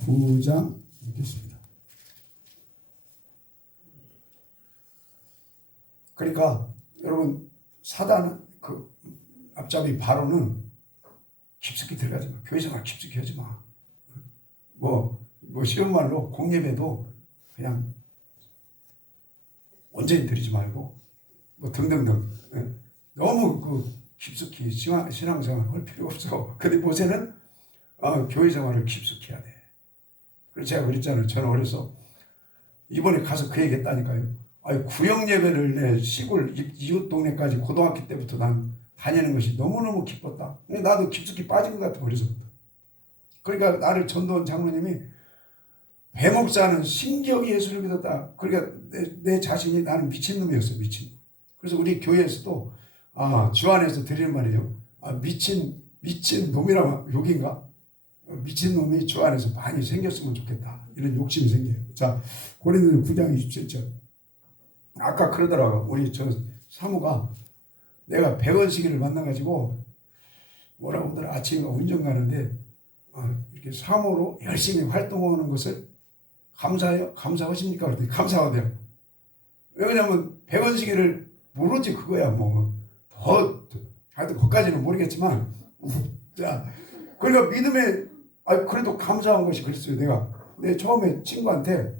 9장 읽겠습니다. 그러니까 여러분 사단은 그 앞잡이 바로는 깊숙이 들어가지 마. 교회생활 깊숙이 하지 마. 뭐 쉬운 말로 공예배도 그냥 온전히 드리지 말고 뭐 등등등. 너무 그 깊숙이 신앙생활 할 필요 없어. 근데 모세는 교회생활을 깊숙이 해야 돼. 그래서 제가 그랬잖아요. 저는 어려서 이번에 가서 그 얘기 했다니까요. 구역 예배를 내 시골 이웃 동네까지 고등학교 때부터 난 다니는 것이 너무너무 기뻤다. 근데 나도 깊숙이 빠진 것 같아 어려서부터. 그러니까 나를 전도원 장로님이 배 목사는 신기하게 예수를 믿었다. 그러니까 내 자신이 나는 미친놈이었어. 미친. 그래서 우리 교회에서도 주 안에서 드리는 말이에요. 미친 놈이라고 욕인가? 미친 놈이 주 안에서 많이 생겼으면 좋겠다. 이런 욕심이 생겨요. 자, 고린도서 9장 27절. 아까 그러더라고. 우리 저 사모가 내가 100원씩을 만나가지고 뭐라고 하더라. 아침에 운전 가는데 이렇게 사모로 열심히 활동하는 것을 감사해요? 감사하십니까? 그랬더니 감사하대요. 왜냐면 100원씩을 모르지 그거야. 하여튼 그것까지는 모르겠지만 자, 그러니까 믿음에 그래도 감사한 것이 그랬어요. 내가 처음에 친구한테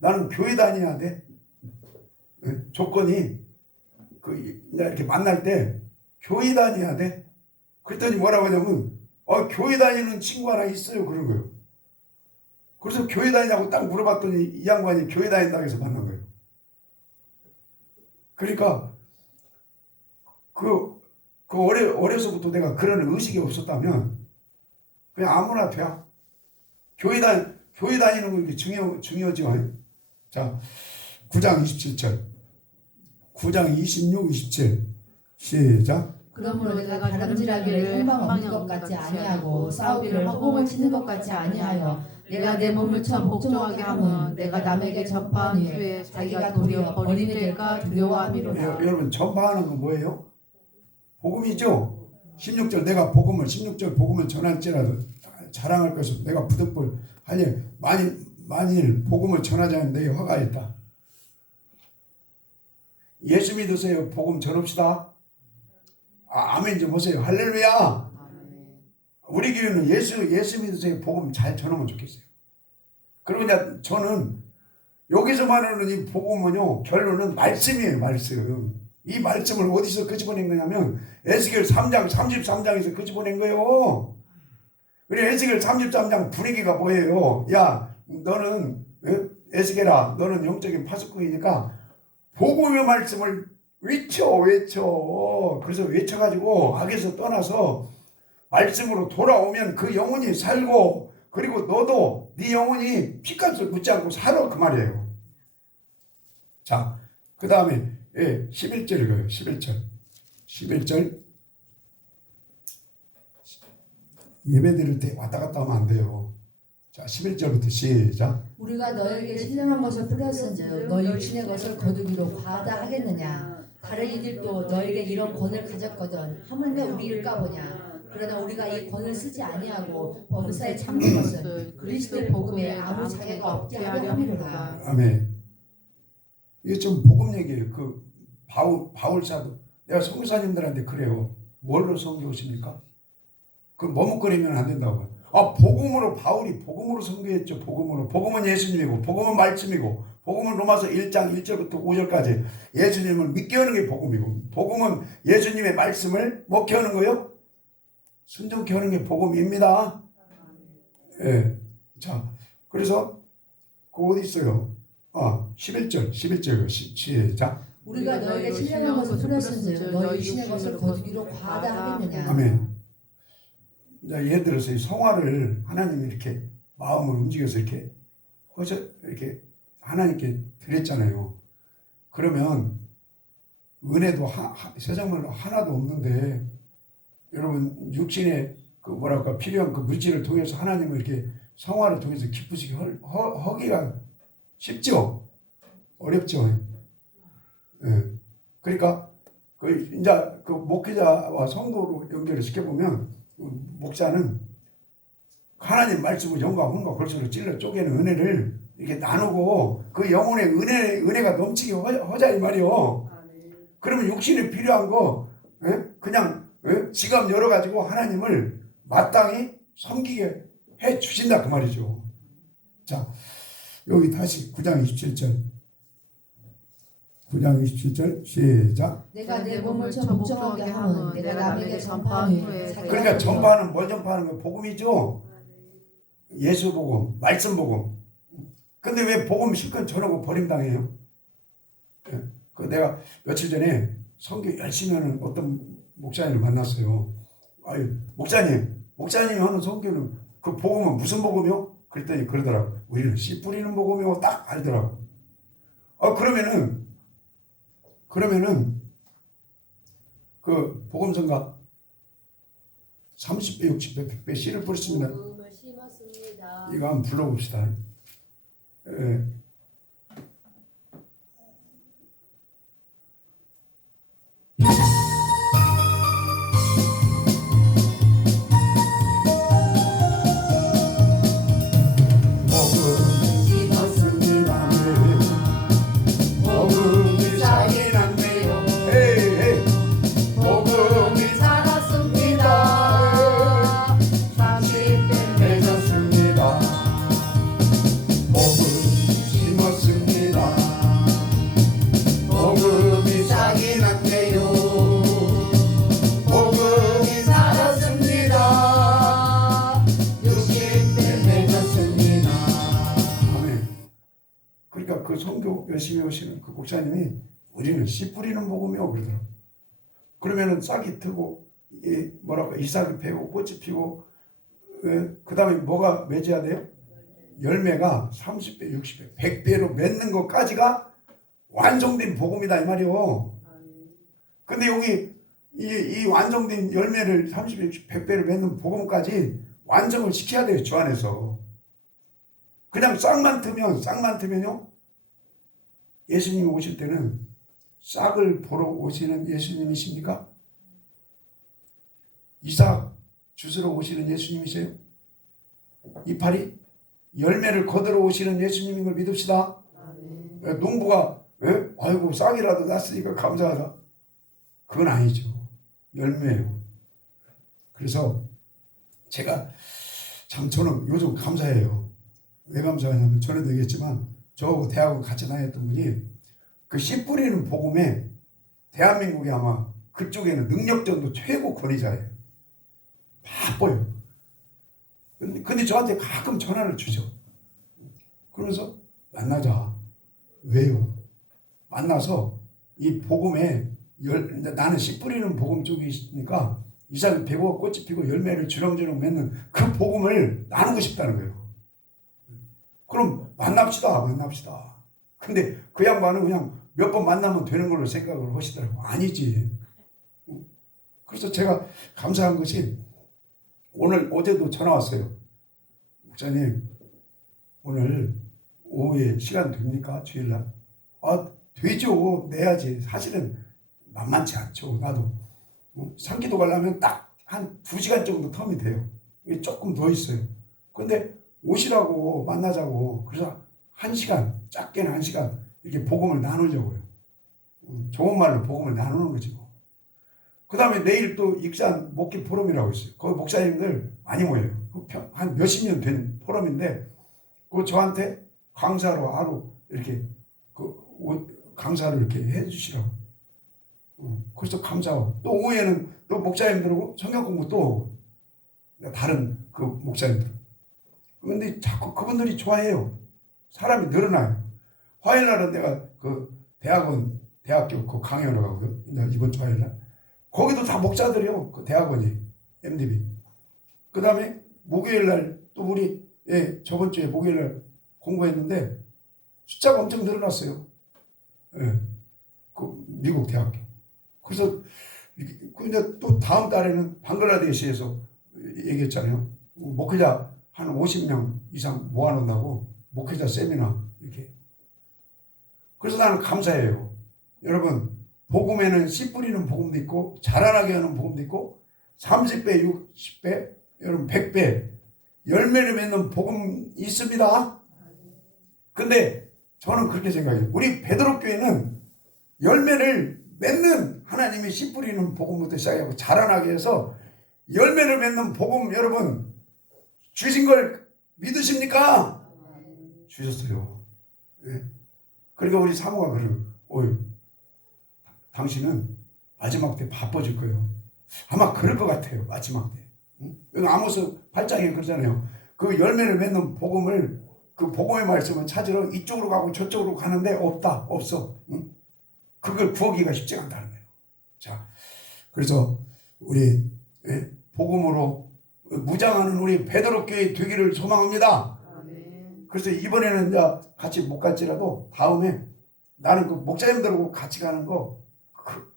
나는 교회 다녀야 돼. 조건이 이렇게 만날 때 교회 다녀야 돼. 그랬더니 뭐라고 하냐면 교회 다니는 친구 하나 있어요. 그런 거예요. 그래서 교회 다니냐고 딱 물어봤더니 이 양반이 교회 다닌다고 해서 만난 거예요. 그러니까 어려서부터 내가 그런 의식이 없었다면 그냥 아무나 돼. 교회 다니는 거 이게 중요하죠. 자, 9장 27절. 9장 26, 27. 시작. 그러므로 내가 다름질하기를 행방 없는 것 같지 아니하고 싸우기를 허공을 치는 것 같지 아니하여 내가 내 몸을 쳐 복종하게 하면 내가 남에게 전파한 후에 자기가 도리어 버림이 될까 두려워함이로다. 여러분 전파하는 건 뭐예요? 복음이죠. 16절 내가 16절 복음을 전할지라도 자랑할 것을 내가 부득불 하니 만일 복음을 전하지 않는 내 화가 있다. 예수 믿으세요. 복음 전합시다. 아멘 좀 하세요. 할렐루야. 우리 교회는 예수 믿으세요. 복음 잘 전하면 좋겠어요. 그리고 이제 저는 여기서 말하는 이 복음은요, 결론은 말씀이에요. 말씀. 이 말씀을 어디서 끄집어낸 거냐면 에스겔 3장 33장에서 끄집어낸 거예요. 우리 에스겔 33장 분위기가 뭐예요? 야, 너는 에스겔아, 너는 영적인 파수꾼이니까 복음의 말씀을 외쳐. 그래서 외쳐가지고 악에서 떠나서 말씀으로 돌아오면 그 영혼이 살고, 그리고 너도 네 영혼이 피값을 묻지 않고 살아, 그 말이에요. 자, 그 다음에 11절 읽어요. 11절. 예배 드릴 때 왔다 갔다 하면 안 돼요. 자, 11절부터 시작. 우리가 너에게 신령한 것을 뿌렸은즉 너 육신의 것을 거두기로 과하다 하겠느냐. 다른 이들도 너에게 이런 권을 가졌거든 하물며 우리를 까보냐. 그러나 우리가 이 권을 쓰지 아니하고 범사에 참는 것은 그리스도의 복음에 아무 장애가 없게 하려 함이로라. 아멘. 이게 좀 복음 얘기예요. 그 바울 사도, 내가 선교사님들한테 그래요. 뭘로 선교하십니까? 그 머뭇거리면 안 된다고요. 복음으로, 바울이 복음으로 선교했죠. 복음은 예수님이고, 복음은 말씀이고, 복음은 로마서 1장 1절부터 5절까지 예수님을 믿게 하는 게 복음이고, 복음은 예수님의 말씀을 먹게 하는 거요, 순종케 하는 게 복음입니다. 예. 자, 그래서 그 어디 있어요? 11절 시작. 우리가 너에게 신령한 것을 뿌렸은즉 너 육신의 것을 거두기로 과하다 하겠느냐. 아멘. 예를 들어서 성화를 하나님이 이렇게 마음을 움직여서 이렇게 하나님께 드렸잖아요. 그러면 은혜도 세상말로 하나도 없는데, 여러분 육신의 필요한 그 물질을 통해서 하나님을 이렇게 성화를 통해서 기쁘시게 하기가 쉽죠? 어렵죠? 예. 그러니까 이제 그 목회자와 성도로 연결을 시켜보면, 목사는 하나님 말씀을 영과 혼과 골수로 찔러 쪼개는 은혜를 이렇게 나누고 그 영혼의 은혜가 넘치게 하자 이 말이요. 그러면 육신에 필요한 거 그냥 지갑 열어가지고 하나님을 마땅히 섬기게 해 주신다 그 말이죠. 자, 여기 다시 9장 27절 시작. 내가 내 몸을 쳐 복종하게 하면 내가 남에게 전파한 후에. 그러니까 전파하는 뭘 전파하는 거? 복음이죠. 예수 복음, 말씀 복음. 근데 왜 복음 실컷 전하고 버림당해요? 그 내가 며칠 전에 선교 열심히 하는 어떤 목사님을 만났어요. 목사님이 하는 선교는 그 복음은 무슨 복음이요? 그랬더니 그러더라고. 우리는 씨 뿌리는 복음이요. 딱 알더라고. 그러면은 그 복음성가 30배, 60배, 100배 씨를 뿌렸습니다. 이거 한번 불러봅시다. 열심히 오시는 그 목사님이 우리는 씨 뿌리는 복음이요 그러더라고. 그러면은 싹이 트고 이삭이 피고 꽃이 피고 그 다음에 뭐가 맺어야 돼요? 열매가 30배, 60배, 100배로 맺는 것까지가 완성된 복음이다 이 말이요. 근데 여기 이 완성된 열매를 30배, 60배, 100배로 맺는 복음까지 완성을 시켜야 돼요. 주 안에서. 그냥 싹만 트면요. 예수님이 오실 때는 싹을 보러 오시는 예수님이십니까? 이삭 주스러 오시는 예수님이세요? 이파리 열매를 거두러 오시는 예수님인 걸 믿읍시다. 농부가 아이고 싹이라도 났으니까 감사하다. 그건 아니죠. 열매예요. 그래서 제가 참 저는 요즘 감사해요. 왜 감사하냐면 전에도 얘기했지만 저하고 대학원 같이 다녔던 분이 그 씨 뿌리는 복음에 대한민국이 아마 그쪽에는 능력전도 최고 권위자예요. 바빠요. 근데 저한테 가끔 전화를 주죠. 그러면서 만나자. 왜요? 만나서 이 복음에 나는 씨 뿌리는 복음 쪽에 있으니까 이삭이 배고 꽃이 피고 열매를 주렁주렁 맺는 그 복음을 나누고 싶다는 거예요. 그럼 만납시다. 근데 그 양반은 그냥 몇 번 만나면 되는 걸로 생각을 하시더라고. 아니지. 그래서 제가 감사한 것이 어제도 전화 왔어요. 목사님 오늘 오후에 시간 됩니까? 주일날? 되죠. 내야지. 사실은 만만치 않죠. 나도 상기도 가려면 딱 한 2시간 정도 텀이 돼요. 조금 더 있어요. 근데 오시라고 만나자고. 그래서 1시간, 작게는 1시간 이렇게 복음을 나누려고요. 좋은 말로 복음을 나누는 거지 뭐. 그 다음에 내일 또 익산 목회 포럼이라고 있어요. 거기 목사님들 많이 모여요. 한 몇십 년 된 포럼인데 그 저한테 강사로 하루 이렇게 강사를 이렇게 해주시라고. 그래서 감사하고 또 오후에는 또 목사님들하고 성경 공부 또 오고 다른 그 목사님들. 그런데 자꾸 그분들이 좋아해요. 사람이 늘어나요. 화요일 날은 내가 그 대학교 그 강연을 가고요. 이번 주 화요일 날. 거기도 다 목사들이요. 그 대학원이 MDB. 그 다음에 목요일 날 또 우리 저번 주에 목요일 날 공부했는데 숫자가 엄청 늘어났어요. 그 미국 대학교. 그래서 근데 또 다음 달에는 방글라데시에서 얘기했잖아요. 목회자 한 50명 이상 모아놓는다고 목회자 세미나 이렇게. 그래서 나는 감사해요. 여러분 복음에는 씨 뿌리는 복음도 있고 자라나게 하는 복음도 있고 30배, 60배, 여러분 100배 열매를 맺는 복음 있습니다. 근데 저는 그렇게 생각해요. 우리 베드로 교회는 열매를 맺는 하나님이 씨 뿌리는 복음부터 시작하고 자라나게 해서 열매를 맺는 복음 여러분 주신 걸 믿으십니까? 주셨어요. 네. 그러니까 우리 사모가 그래요. 당신은 마지막 때 바빠질 거예요. 아마 그럴 것 같아요. 마지막 때. 여기 아모스 8장에 그러잖아요. 그 열매를 맺는 복음을 그 복음의 말씀을 찾으러 이쪽으로 가고 저쪽으로 가는데 없어. 그걸 구하기가 쉽지 않다는 거예요. 자, 그래서 우리 복음으로 무장하는 우리 베드로 교회 되기를 소망합니다. 그래서 이번에는 이제 같이 못 갈지라도 다음에 나는 그 목사님들하고 같이 가는 거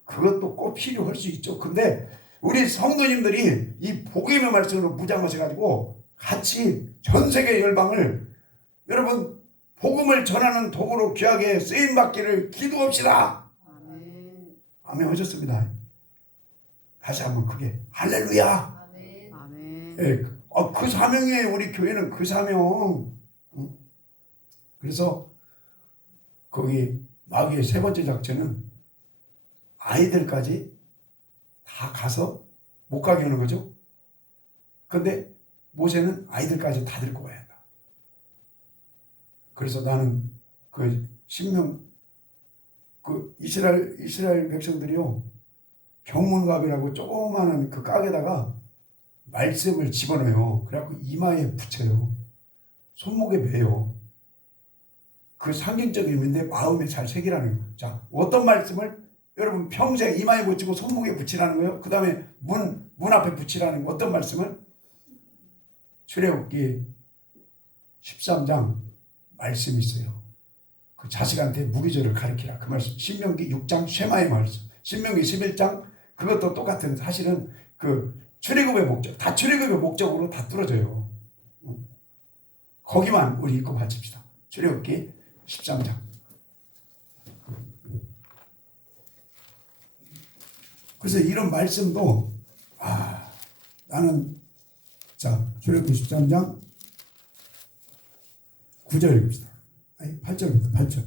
그것도 꼭 필요할 수 있죠. 근데 우리 성도님들이 이 복음의 말씀으로 무장하셔가지고 같이 전 세계 열방을 여러분 복음을 전하는 도구로 귀하게 쓰임받기를 기도합시다. 아멘 하셨습니다. 다시 한번 크게 할렐루야. 아멘. 그 사명이에요. 우리 교회는 그 사명. 그래서 거기 마귀의 세 번째 작전은 아이들까지 다 가서 못 가게 하는 거죠. 근데 모세는 아이들까지 다 데리고 가야 한다. 그래서 나는 그 신명 그 이스라엘 백성들이요 병문갑이라고 조그마한 그 깍에다가 말씀을 집어넣어요. 그래갖고 이마에 붙여요. 손목에 매요. 그 상징적인 의미인데 마음에 잘 새기라는 거예요. 자, 어떤 말씀을 여러분 평생 이마에 붙이고 손목에 붙이라는 거예요. 그 다음에 문 앞에 붙이라는 거. 어떤 말씀을? 출애굽기 13장 말씀이 있어요. 그 자식한테 무기절을 가르치라. 그 말씀. 신명기 6장 쉐마의 말씀. 신명기 11장 그것도 똑같은 사실은 그 출애굽의 목적. 다 출애굽의 목적으로 다 뚫어져요. 거기만 우리 읽고 마칩시다. 출애굽기 13장. 그래서 이런 말씀도 나는 자 출애굽기 13장 9절 읽읍시다. 아니 8절부터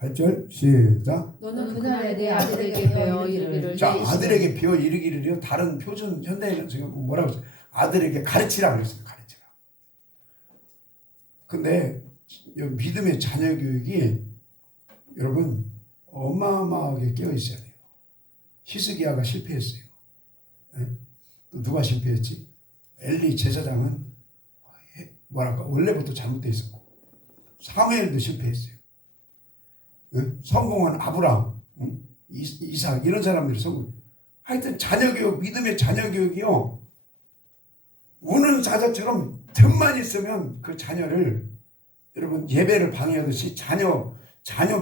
8절 시작. 너는 그날에 내 아들에게 배워 이르기를. 자 아들에게 배워 이르기를요. 다른 표준 현대에는 지금 뭐라고 했어요? 아들에게 가르치라 그랬어요. 가르치라. 근데 이 믿음의 자녀 교육이 여러분 어마어마하게 깨어 있어야 돼요. 히스기야가 실패했어요. 네? 또 누가 실패했지? 엘리 제사장은 뭐랄까 원래부터 잘못되어 있었고 사무엘도 실패했어요. 네? 성공한 아브라함, 이삭 이런 사람들이 성공. 하여튼 자녀교육, 믿음의 자녀교육이요. 우는 사자처럼 틈만 있으면 그 자녀를 여러분 예배를 방해하듯이 자녀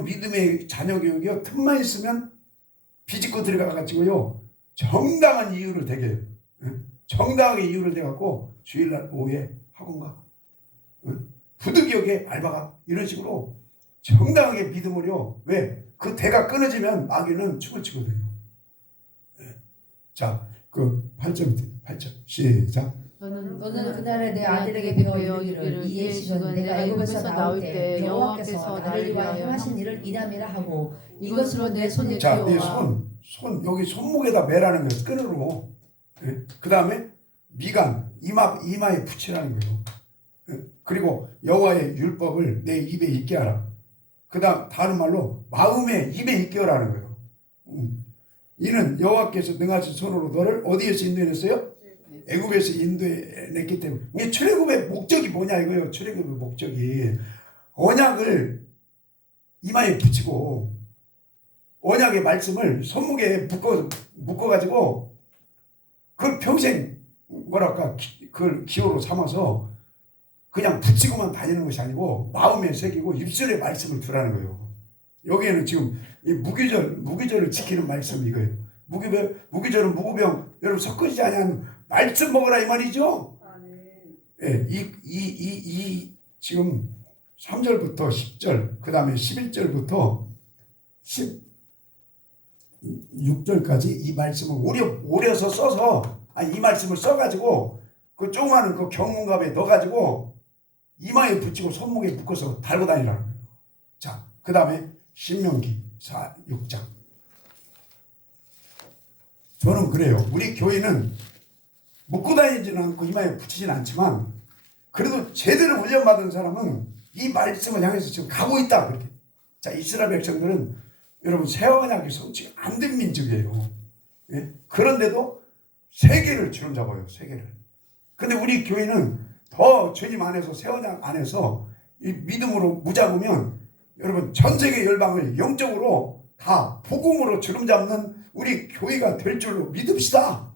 믿음의 자녀교육이요. 틈만 있으면 비집고 들어가가지고요. 정당한 이유를 대게 해요. 정당하게 이유를 대갖고 주일날 오후에 학원가, 부득이하게 알바가 이런 식으로 정당하게 믿음으로 왜? 그 대가 끊어지면 마귀는 춤을 추거든요. 자, 그 8절 시작. 너는 그날에 내 아들에게 배워 이르기를 이 예식은 내가 애굽에서 나올 때 여호와께서 나를 위하여 하신 일을 이람이라 하고 이것으로 내 손에 자, 내 손 여기 손목에다 매라는 거예요. 끈으로. 그 다음에 미간 이마에 붙이라는 거예요. 그리고 여호와의 율법을 내 입에 있게 하라. 그 다음 다른 말로 마음에 입에 있게 하라는 거예요. 이는 여호와께서 능하신 손으로 너를 어디에서 인도해냈어요? 애굽에서 인도해냈기 때문에. 이게 출애굽의 목적이 뭐냐 이거예요. 출애굽의 목적이 언약을 이마에 붙이고 언약의 말씀을 손목에 묶어가지고 그걸 평생 뭐랄까 그걸 기호로 삼아서 그냥 붙이고만 다니는 것이 아니고 마음에 새기고 입술에 말씀을 두라는 거예요. 여기에는 지금 이 무기절을 지키는 말씀이 이거예요. 무기절은 무구병 여러분 섞어지지 아니한 말씀 먹으라 이 말이죠. 예, 이 지금 3절부터 10절 그 다음에 11절부터 16절까지 이 말씀을 오려서 써서 이 말씀을 써가지고 그 조그마한 그 경문갑에 넣어가지고 이마에 붙이고 손목에 묶어서 달고 다니라는 거예요. 자, 그 다음에 신명기 6장. 저는 그래요. 우리 교회는 묶고 다니지는 않고 이마에 붙이지는 않지만 그래도 제대로 훈련받은 사람은 이 말씀을 향해서 지금 가고 있다. 그렇게. 자, 이스라엘 백성들은 여러분 새 언약이 성취가 안 된 민족이에요. 예? 그런데도 세계를 주름잡아요. 세계를. 근데 우리 교회는 더 주님 안에서 새 언약 안에서 이 믿음으로 무장하면 여러분 전 세계 열방을 영적으로 다 복음으로 주름잡는 우리 교회가 될 줄로 믿읍시다.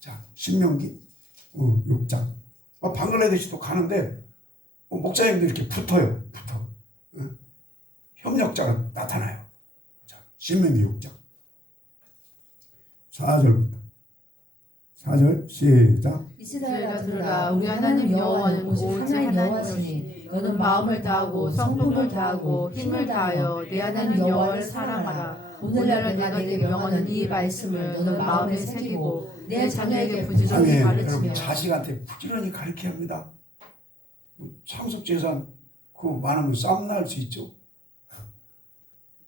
자, 신명기 6장. 방글라데시도 가는데 목사님들 이렇게 붙어요. 협력자가 나타나요. 자, 신명기 6장 4절 시작. 이스라엘아 들으라. 우리 하나님 여호와는 오직 하나님 여호와시니 너는 마음을 다하고 성품을 다하고 힘을 다하여 내 하나님 여호와를 사랑하라. 오늘날 내가 내게 명하는 이 말씀을 너는 마음에 새기고 내 자녀에게 부지런히 가르치며. 여러분 자식한테 부지런히 가르쳐야 합니다. 상속재산 그거 많으면 싸움 날 수 있죠.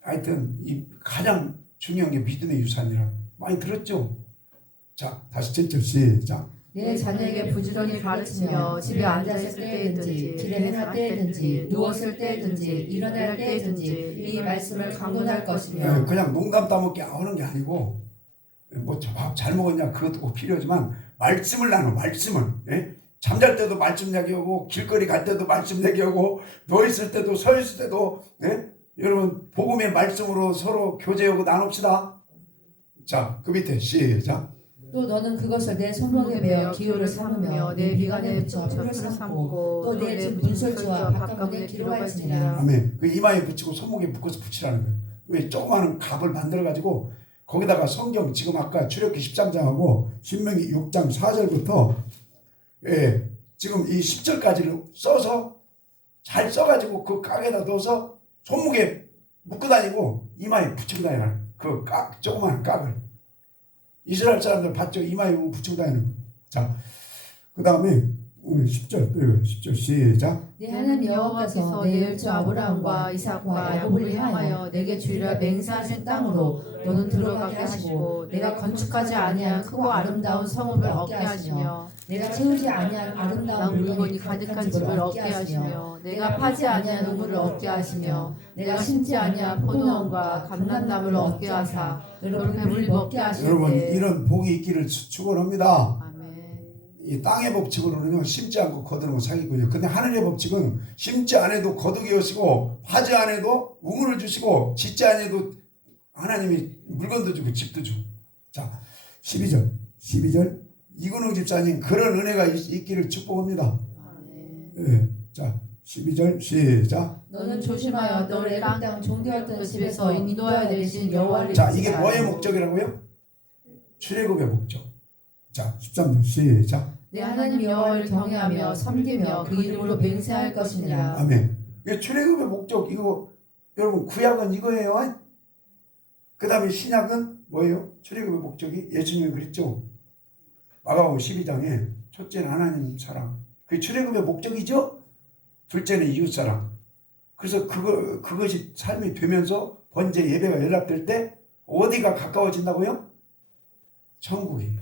하여튼 이 가장 중요한 게 믿음의 유산이라 많이 들었죠. 자, 다시 7절 시작. 내 자녀에게 부지런히 가르치며 집에 앉았을 때든지 길에 행할 때든지 누웠을 때든지 일어날 때든지 이 말씀을 강론할 것이며. 그냥 농담 따먹기 하는 게 뭐 밥 잘 먹었냐 그것도 꼭 필요하지만 말씀을 나눠 말씀을. 예? 잠잘 때도 말씀 얘기하고 길거리 갈 때도 말씀 얘기하고 누워 있을 때도 서 있을 때도 네? 여러분 복음의 말씀으로 서로 교제하고 나눕시다. 자, 그 밑에 시작. 또 너는 그것을 내 손목에 매어 기호를 삼으며 내 비간에 붙여 표를 삼고 또 내 문설주와 바깥문에 기록할지니라. 아멘. 그 이마에 붙이고 손목에 묶어서 붙이라는 거예요. 왜 조그마한 갑을 만들어 가지고 거기다가 성경 지금 아까 출애굽기 13장하고 신명기 6장 4절부터 예, 지금 이 10절까지를 써서 잘 써가지고 그 깍에다 넣어서 손목에 묶고 다니고 이마에 붙이고 다니라는 그 깍, 조그마한 깍을. 이스라엘 사람들 봤죠? 이마에 붙이고 다니는 거. 자, 그 다음에 오늘 10절 또 읽어요. 10절 시작. 네 하나님 여호와께서 내 열조 아브라함과 이삭과 야곱을 향하여 내게 주리라 맹세하신 땅으로 너는 들어가게 하시고 내가 건축하지 아니한 크고 아름다운 성읍을 얻게 하시며 내가 채우지 아니한 아름다운 물건이 가득한 집을 얻게 하시며 내가 파지 아니한 우물을 얻게 하시며 내가 심지 아니한 포도원과 감람나무를 얻게 하사 너를 배불리 먹게 하시되. 여러분 이런 복이 있기를 축원합니다. 아멘. 이 땅의 법칙으로는요 심지 않고 거두는 사기꾼이에요. 근데 하늘의 법칙은 심지 않아도 거두게 하시고 파지 않아도 우물을 주시고 짓지 않아도 하나님이 물건도 주고 집도 주고. 자, 12절 이근웅 집사님 그런 은혜가 있기를 축복합니다. 예, 자 12절 시작. 너는 조심하여 너를 애굽 땅 종되었던 집에서 인도하여 내신 여호와를. 자, 이게 뭐의 목적이라고요? 출애굽의 목적. 자 13절 시작. 내 하나님 여호와를 경외하며 섬기며 그 이름으로 맹세할 것이니라. 아멘. 이게 출애굽의 목적. 이거 여러분 구약은 이거예요. 그 다음에 신약은 뭐예요? 출애굽의 목적이 예수님이 그랬죠. 마가복음 12장에 첫째는 하나님 사랑. 그게 출애굽의 목적이죠. 둘째는 이웃 사랑. 그래서 그것이 삶이 되면서 번제 예배가 연락될 때 어디가 가까워진다고요? 천국이.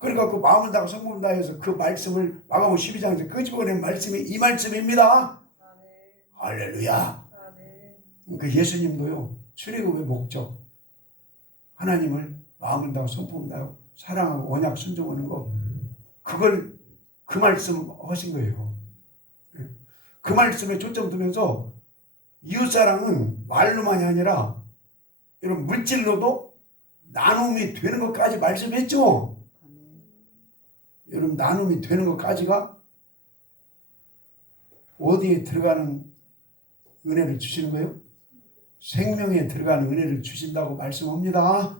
그러니까 그 마음을 다하고 성품을 다해서 그 말씀을 마가복음 12장에서 끄집어낸 말씀이 이 말씀입니다. 할렐루야. 그 예수님도요 출애굽의 목적 하나님을 마음을 다하고 성품을 다하고 사랑하고 언약 순종하는 거 그걸 그 말씀 하신 거예요. 그 말씀에 초점 두면서 이웃사랑은 말로만이 아니라 이런 물질로도 나눔이 되는 것까지 말씀했죠. 여러분 나눔이 되는 것까지가 어디에 들어가는 은혜를 주시는 거예요? 생명에 들어가는 은혜를 주신다고 말씀합니다.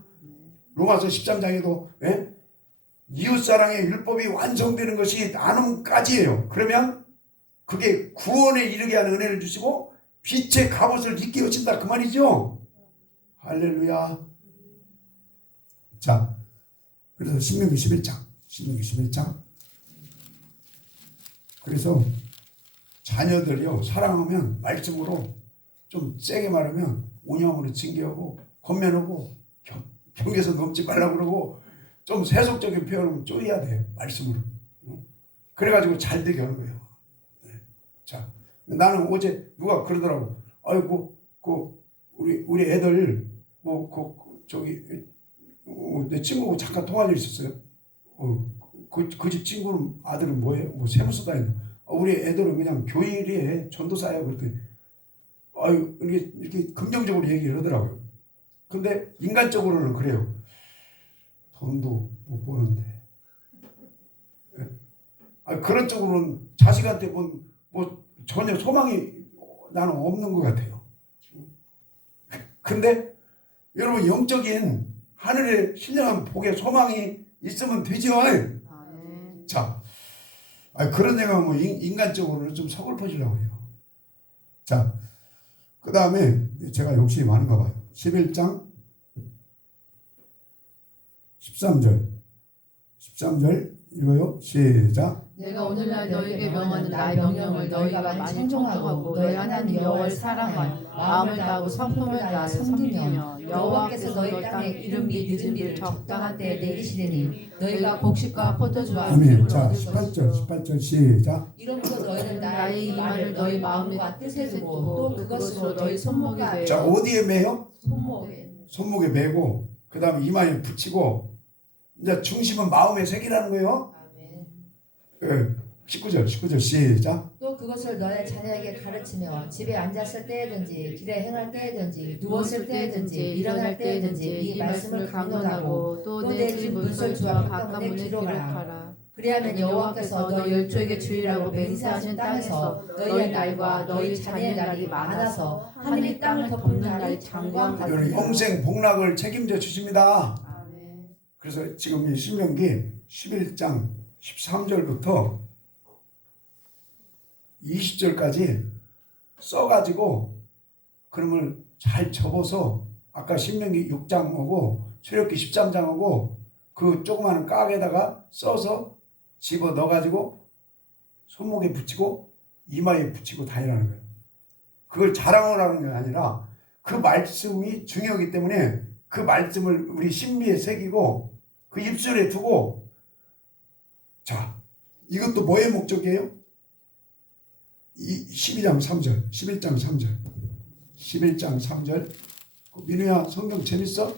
로마서 13장에도 예? 이웃사랑의 율법이 완성되는 것이 나눔까지예요. 그러면 그게 구원에 이르게 하는 은혜를 주시고 빛의 갑옷을 입게 하신다 그 말이죠. 할렐루야. 자, 그래서 신명기 11장 그래서 자녀들이요 사랑하면 말씀으로 좀 세게 말하면 온영으로 징계하고 권면하고 경계에서 넘지 말라고 그러고 좀 세속적인 표현을 쪼여야 돼요. 말씀으로. 그래가지고 잘 되게 하는 거예요. 자, 나는 어제 누가 그러더라고. 아이고 우리 애들 내 친구하고 잠깐 통화를 있었어요. 그 집 친구는 아들은 뭐예요? 뭐 세무서 다닌다. 우리 애들은 그냥 교일에 전도사야 그랬더니 아유 이렇게 긍정적으로 얘기를 하더라고요. 근데 인간적으로는 그래요. 돈도 못 버는데. 그런 쪽으로는 자식한테 뭐 전혀 소망이 나는 없는 것 같아요. 근데 여러분 영적인 하늘의 신령한 복의 소망이 있으면 되죠. 자, 그런 얘기가 뭐 인간적으로는 좀 서글퍼지려고 해요. 자, 그 다음에 제가 욕심이 많은가 봐요. 11장 13절 이거요. 시작. 내가 오늘날 너희에게 명하는 나의 명령을 너희가 많이 청종하고 너희 하나님 여호와를 사랑하여 마음을 다하고 성품을 다하여 섬기며 여호와께서 너희 땅에 이른 비 늦은 비를 적당한 때에 내리시리니 너희가 곡식과 포도주와 아멘. 자, 18절 시작. 이러므로 너희는 나의 이 말을 너희 마음과 뜻에 두고 또 그것으로 너희 손목에 매고. 자, 어디에 매요? 손목에. 손목에 매고 그 다음에 이마에 붙이고 이제 중심은 마음의 색이라는 거예요. 예. 19절 시작. 또 그것을 너의 자녀에게 가르치며 집에 앉았을 때든지 길에 행할 때든지 누웠을 때든지 일어날 때든지 이 말씀을 강론하고 또 내 집 문설주와 바깥문에 기록하라. 그리하면 여호와께서 너 열조에게 주리라고 맹세하신 땅에서 너희 날과 너희 자녀의 날이 많아서 하늘이 땅을 덮는 날이 장관 이거는 같으리라. 영생 복락을 책임져 주십니다. 아멘. 그래서 지금 이 신명기 11장 13절부터 20절까지 써가지고 그러면 잘 접어서 아까 신명기 6장하고 출애굽기 13장하고 그 조그마한 깍에다가 써서 집어 넣어가지고 손목에 붙이고 이마에 붙이고 다니라는 거예요. 그걸 자랑하라는 게 아니라 그 말씀이 중요하기 때문에 그 말씀을 우리 신비에 새기고 그 입술에 두고, 자, 이것도 뭐의 목적이에요? 11장 3절. 민우야, 성경 재밌어?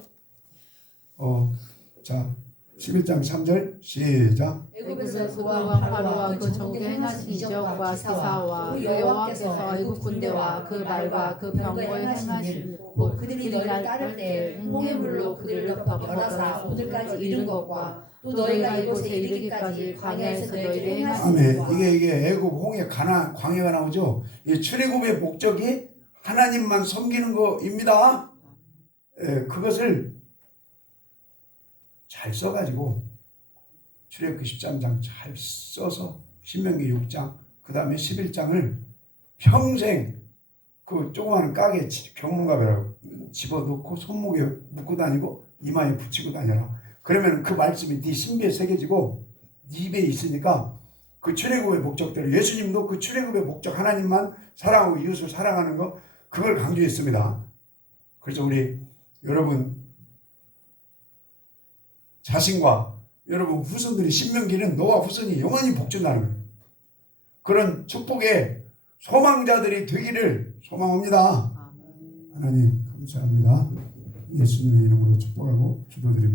자, 11장 3절 시작. 애굽에서 그와 바로와 그 전국에 행하신 이적과 기사와 그 여호와께서 애굽 군대와 그 말과 그 병거에 행하신 곧 그들이 너희를 따를 때 홍해물로 그들을 덮어 벌하사 오늘까지 이른 것과 또 너희가 이곳에 이르기까지 광야에서 너희를 행하신 아멘. 것과 이게 애굽 홍해 가나 광야가 나오죠. 이 출애굽의 목적이 하나님만 섬기는 거입니다. 그것을 잘 써가지고 출애굽기 13장 잘 써서 신명기 6장 그 다음에 11장을 평생 그 조그마한 깍에 병문갑이라고 집어넣고 손목에 묶고 다니고 이마에 붙이고 다녀라. 그러면 그 말씀이 네 신비에 새겨지고 네 입에 있으니까 그 출애굽의 목적대로 예수님도 그 출애굽의 목적 하나님만 사랑하고 이웃을 사랑하는 거 그걸 강조했습니다. 그래서 우리 여러분 자신과 여러분 후손들이 신명기는 너와 후손이 영원히 복준다는 거예요. 그런 축복의 소망자들이 되기를 소망합니다. 하나님 감사합니다. 예수님의 이름으로 축복하고 기도드립니다.